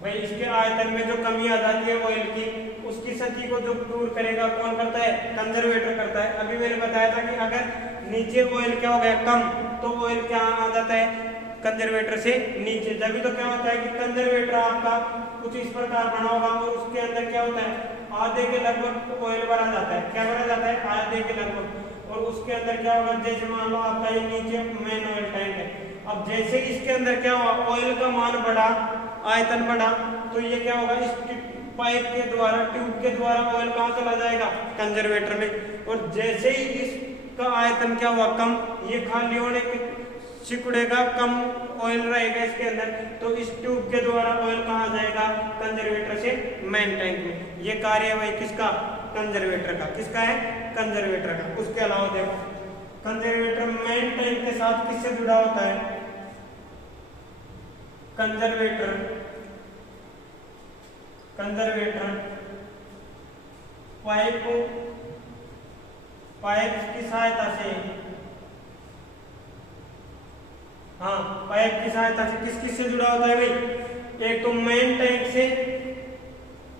भाई इसके आयतन में जो कमी आ जाती है ऑयल की, उसकी क्षति को जो दूर करेगा कौन करता है, कंजर्वेटर करता है। अभी मैंने बताया था कि अगर नीचे ऑयल क्या हो गया कम, तो ऑयल क्या आ जाता है, कंजर्वेटर से नीचे। जब तो क्या होता है कि कंजर्वेटर आपका कुछ इस प्रकार बना होगा और उसके अंदर क्या होता है, आधे के लगभग ऑयल भरा जाता है। क्या भरा जाता है, आधे के लगभग। और उसके अंदर क्या होगा, जैसे मान लो आपका ये नीचे मेन ऑयल टैंक है, अब जैसे इसके अंदर क्या हुआ, ऑयल का मान बढ़ा, आयतन बढ़ा, तो ये क्या होगा, इस पाइप के द्वारा, ट्यूब के द्वारा ऑयल कहाँ चला जाएगा, कंजर्वेटर में। और जैसे ही इसका आयतन क्या हुआ, कम, ये खाली होने के सिकुड़ेगा, कम ऑयल रहेगा इसके अंदर, तो इस ट्यूब के द्वारा ऑयल कहाँ जाएगा, कंजर्वेटर से मेन टैंक में। ये कार्य है भाई किसका, कंजर्वेटर का। किसका है, कंजर्वेटर का। उसके अलावा देखो कंजर्वेटर मेन टैंक के साथ किससे जुड़ा होता है, कंजर्वेटर पाइप की सहायता से हाँ, पाइप की सहायता से किस किस से जुड़ा होता है भाई? एक तो मेन टैंक से,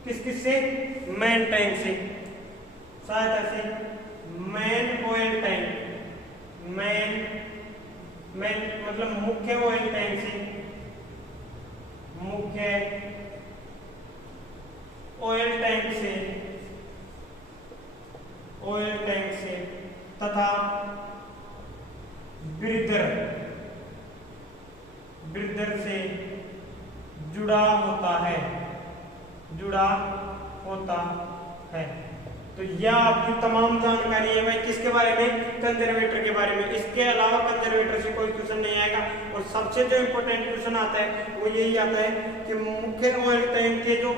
किस किस से? मेन टैंक से सहायता से, मेन ऑयल टैंक, मेन मतलब मुख्य ऑयल टैंक से, मुख्य ऑयल टैंक से, ऑयल टैंक से तथा ब्रीदर से जुड़ा होता है, जुड़ा होता है। तो यह आपकी तमाम जानकारी है भाई किसके बारे में? कंजर्वेटर के बारे में। इसके अलावा कंजर्वेटर से कोई क्वेश्चन नहीं आएगा। और सबसे जो इम्पोर्टेंट क्वेश्चन आता है वो यही आता है कि मुख्य ऑयल टैंक के जो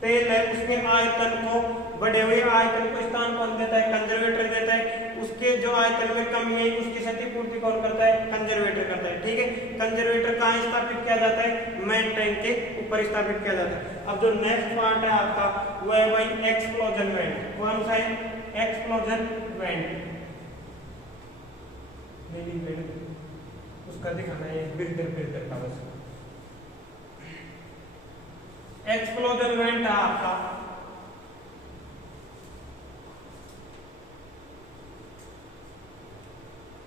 तेल है उसके आयतन को, बढ़े हुए आयतन को स्थान कौन देता है? कंजर्वेटर देता है। उसके जो आयतन में कमी है उसकी क्षतिपूर्ति कौन करता है? कंजर्वेटर करता है। ठीक है, कंजर्वेटर कहाँ स्थापित किया जाता है? मेन टैंक के ऊपर स्थापित किया जाता है। अब जो नेक्स्ट पार्ट है आपका वो है भाई एक्सप्लोजन वेंट। कौन सा है? Explosion went. उसका दिखाना है ब्रीदर का बस। एक्सप्लोजन वेंट है आपका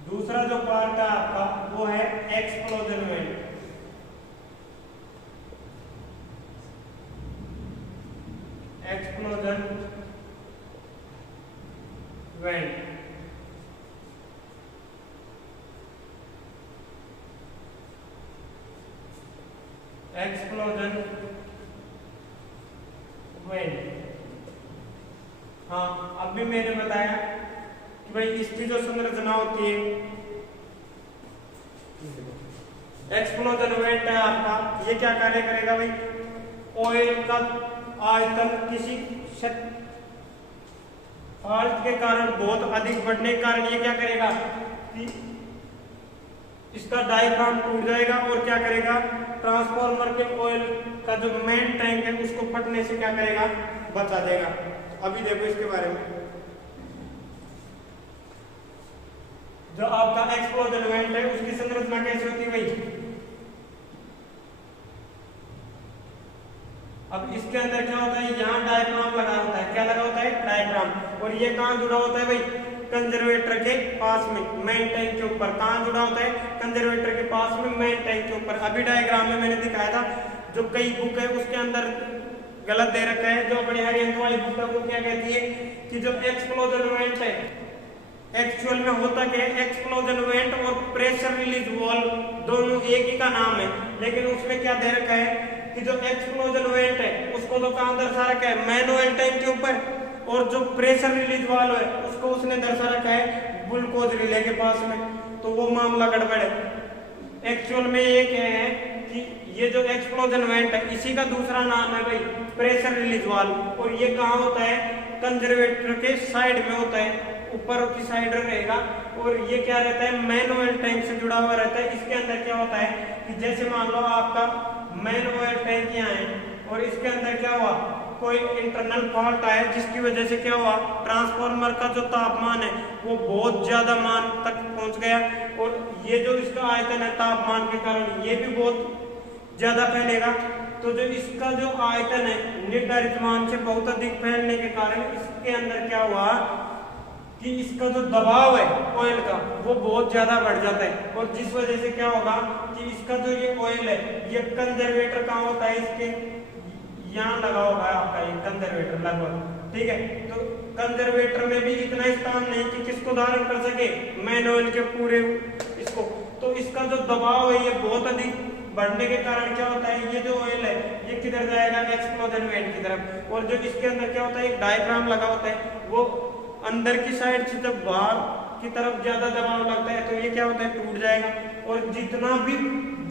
दूसरा जो पार्ट है आपका वो है explosion went. Explosion went explosion went. हाँ, अभी मैंने बताया कि भाई इसकी जो संरचना होती है, एक्सप्लोजन वेंट है आपका, ये क्या कार्य करेगा भाई? ऑयल का आयतन किसी फॉल्ट के कारण बहुत अधिक बढ़ने के कारण ये क्या करेगा कि इसका डायफ्राम टूट जाएगा और क्या करेगा? ट्रांसफार्मर के ऑयल का जो मेन टैंक है उसको फटने से क्या करेगा? बचा देगा। अभी देखो इसके बारे में। जो आपका एक्सप्लोजन वेंट है उसकी संरचना कैसे होती है भाई? अब इसके अंदर क्या होता है? यहाँ डायफ्राम लगा होता है। क्या लगा होता है? डायफ्राम। और ये कहाँ जुड़ा होता है भाई? कंजर्वेटर के पास में, मेन टैंक के ऊपर। कहाँ जुड़ा होता है? कंजर्वेटर के पास में, मेन टैंक के ऊपर। अभी डायग्राम में मैंने दिखाया था, जो कई बुक है उसके अंदर गलत दे रखा है। जो अपनी हरियंत वाली बुक है वो क्या कहती है कि जो एक्सप्लोजन वेंट है एक्चुअल में होता क्या है? एक्सप्लोजन वेंट और प्रेशर रिलीज वाल्व दोनों एक ही का नाम है, लेकिन उसमें क्या दे रखा है कि जो एक्सप्लोजन वेंट है उसको तो कहाँ दर्शा रखा है? मेन ऑयल टैंक के ऊपर। और जो प्रेशर रिलीज वाल्व है उसको उसने दर्शा रखा है ग्लूकोज रिले के पास में। तो वो मामला गड़बड़ है। एक्चुअल में ये क्या है कि ये जो एक्सप्लोजन वेंट है इसी का दूसरा नाम है भाई प्रेशर रिलीज वाल्व। और ये कहाँ होता है? कंजर्वेटर के साइड में होता है, ऊपर की साइड रहेगा। और ये क्या रहता है? मेन ऑयल टैंक से जुड़ा हुआ रहता है। इसके अंदर क्या होता है कि जैसे मान लो आपका मेन ऑयल टैंक यहाँ है और इसके अंदर क्या हुआ? कोई इंटरनल फॉल्ट आया जिसकी वजह से क्या हुआ? ट्रांसफार्मर का जो तापमान है वो बहुत ज्यादा मान तक पहुंच गया। और ये जो इसका आयतन है तापमान के कारण ये भी बहुत ज्यादा फैलेगा। तो जो इसका जो आयतन है निर्धारित मान से बहुत अधिक फैलने के कारण इसके अंदर क्या हुआ कि इसका जो दबाव है ऑयल का वो बहुत ज्यादा बढ़ जाता है। और जिस वजह से क्या होगा कि इसका जो ये ऑयल है ये कंजर्वेटर कहाँ होता है? इसके यहाँ लगा होगा आपका ये कंजर्वेटर लगभग। ठीक है, तो कंजर्वेटर में भी इतना स्थान नहीं कि किसको धारण कर सके? मेन ऑयल के पूरे इसको। तो इसका जो दबाव है ये बहुत अधिक बढ़ने के कारण क्या होता है? ये जो ऑयल है ये किधर जाएगा? एक्सप्लोजन वेंट की तरफ। और जो इसके अंदर क्या होता है? एक डायफ्राम लगा होता है, वो अंदर की साइड से जब बाहर की तरफ ज्यादा दबाव लगता है तो ये क्या होता है? टूट जाएगा। और जितना भी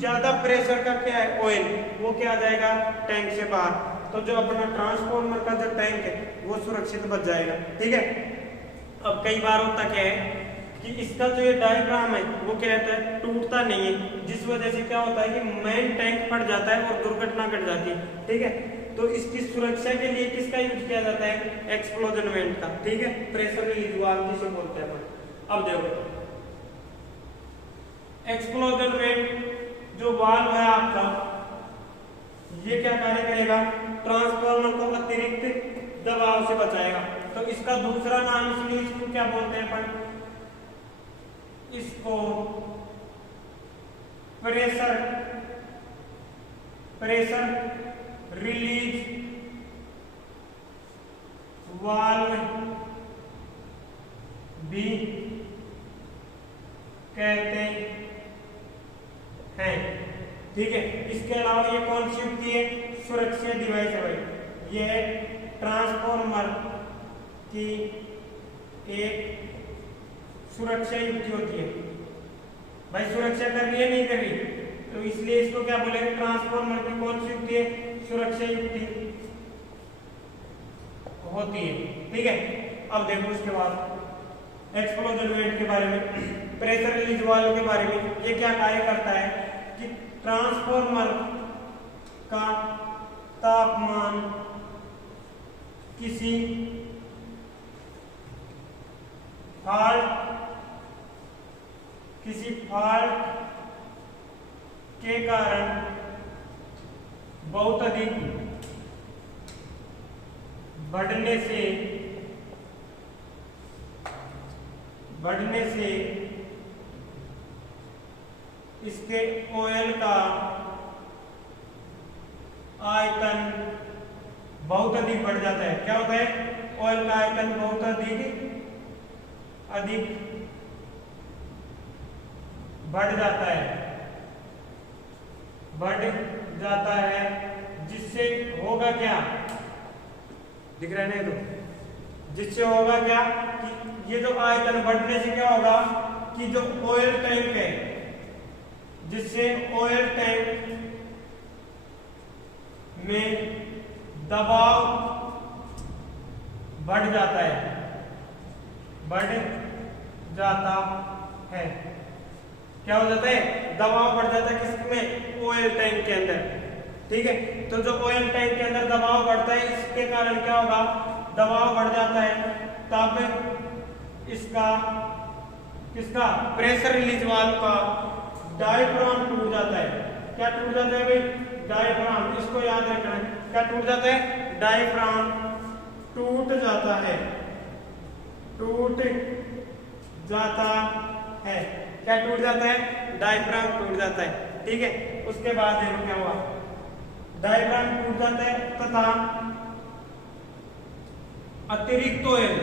ज्यादा प्रेशर का क्या है ऑयल वो क्या आ जाएगा? टैंक से बाहर। तो जो अपना ट्रांसफार्मर का जो टैंक है वो सुरक्षित बच जाएगा। ठीक है, अब कई बार होता क्या है कि इसका जो ये डायफ्राम है वो क्या होता है? टूटता नहीं है, जिस वजह से क्या होता है कि मेन टैंक फट जाता है और दुर्घटना घट जाती है। ठीक है, तो इसकी सुरक्षा के लिए किसका यूज किया जाता है? एक्सप्लोजन वेंट का। ठीक है, प्रेशर रिलीज वाल्व जिसे बोलते हैं। अब देखो एक्सप्लोजन वेट जो वाल्व है आपका, ये क्या कार्य करेगा, ट्रांसफार्मर को अतिरिक्त दबाव से बचाएगा। तो इसका दूसरा नाम इसलिए इसको क्या बोलते हैं अपन, इसको प्रेशर रिलीज वाल्व भी कहते हैं। ठीक है, इसके अलावा ये कौन सी युक्ति है, सुरक्षा डिवाइस है भाई। ये ट्रांसफॉर्मर की एक सुरक्षा युक्ति होती है भाई। सुरक्षा कर रही है नहीं कर रही, तो इसलिए इसको क्या बोलेंगे, ट्रांसफॉर्मर की कौन सी युक्ति है, सुरक्षा युक्ति होती है। ठीक है, अब देखो उसके बाद एक्सप्लोजन वेट के बारे में, प्रेशर रिलीज वाल्व के बारे में। ये क्या कार्य करता है कि ट्रांसफॉर्मर का तापमान किसी फाल्ट के कारण बहुत अधिक बढ़ने से इसके ऑयल का आयतन बहुत अधिक बढ़ जाता है। क्या होता है, ऑयल का आयतन बहुत अधिक बढ़ जाता है, जिससे होगा क्या, दिख रहा है नहीं, तो जिससे होगा क्या कि ये जो आयतन बढ़ने से क्या होगा कि जो ऑयल टैंक है, जिससे ऑयल टैंक में दबाव बढ़ जाता है। क्या हो जाता है, दबाव बढ़ जाता है किसमें, ऑयल टैंक के अंदर। ठीक है, तो जो ऑयल टैंक के अंदर दबाव बढ़ता है, इसके कारण क्या होगा, दबाव बढ़ जाता है, तब किसका प्रेशर रिलीज वाल्व का डायफ्राम टूट जाता है। क्या टूट जाता है भाई, डायफ्राम, इसको याद रखना है। क्या टूट जाता है, डायफ्राम टूट जाता है। क्या टूट जाता है, डायफ्राम टूट जाता है। ठीक है, उसके बाद देखो क्या हुआ, डायफ्राम टूट जाता है तथा अतिरिक्त ऑयल,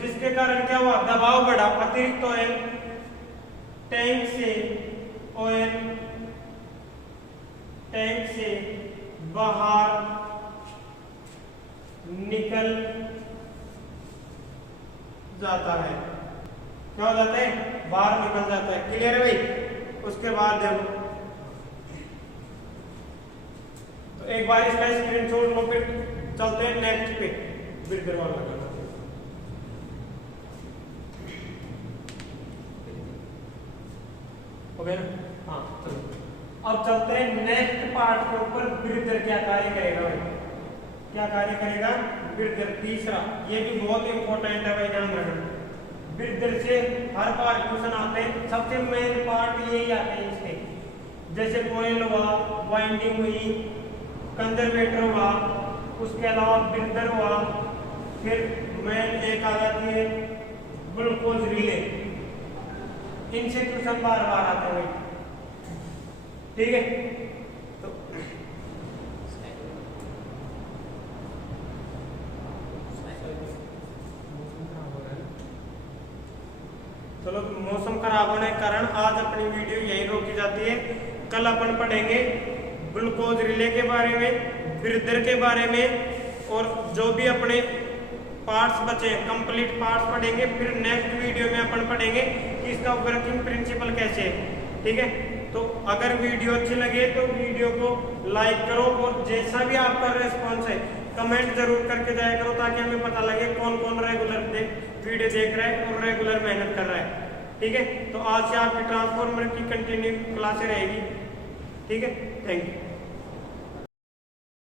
जिसके कारण क्या हुआ, दबाव बढ़ा, अतिरिक्त ऑयल टैंक से बाहर निकल जाता है। क्या हो जाता है, बाहर निकल जाता है। क्लियर है भाई। उसके बाद देखो, तो एक बार इसका स्क्रीनशॉट लो, फिर चलते हैं नेक्स्ट पे, बिल्डर वाला करना हो गया ना। हाँ चलो, अब चलते हैं नेक्स्ट पार्ट के ऊपर। बिल्डर क्या कार्य करेगा भाई, क्या कार्य करेगा बिल्डर, तीसरा, ये भी बहुत इंपॉर्टेंट है भाई, ध्यान रखना। बिल्डर से हर बार क्वेश्चन आते हैं, सबसे मेन पार्ट यही आते हैं इसके, जैसे कोयल हुआ, वाइंडिंग हुई, कंजर्वेटर हुआ, उसके अलावा बिल्डर हुआ, फिर मेन एक आ जाती है ग्लूकोज रिले। इनसे क्वेश्चन बार बार आते हैं। ठीक है, तो चलो, मौसम खराब होने के कारण आज अपनी वीडियो यही रोकी जाती है। कल अपन पढ़ेंगे ग्लूकोज रिले के बारे में, ब्रीदर के बारे में, और जो भी अपने पार्ट्स बचे कंप्लीट पार्ट्स पढ़ेंगे। फिर नेक्स्ट वीडियो में अपन पढ़ेंगे कि इसका वर्किंग प्रिंसिपल कैसे है। ठीक है, तो अगर वीडियो अच्छी लगे तो वीडियो को लाइक करो, और जैसा भी आपका रेस्पॉन्स है कमेंट जरूर करके जाया करो, ताकि हमें पता लगे कौन कौन रेगुलर वीडियो देख रहा है और रेगुलर मेहनत कर रहा है। ठीक है, तो आज से आपकी ट्रांसफॉर्मर की कंटिन्यू क्लासें रहेगी। ठीक है, थैंक यू।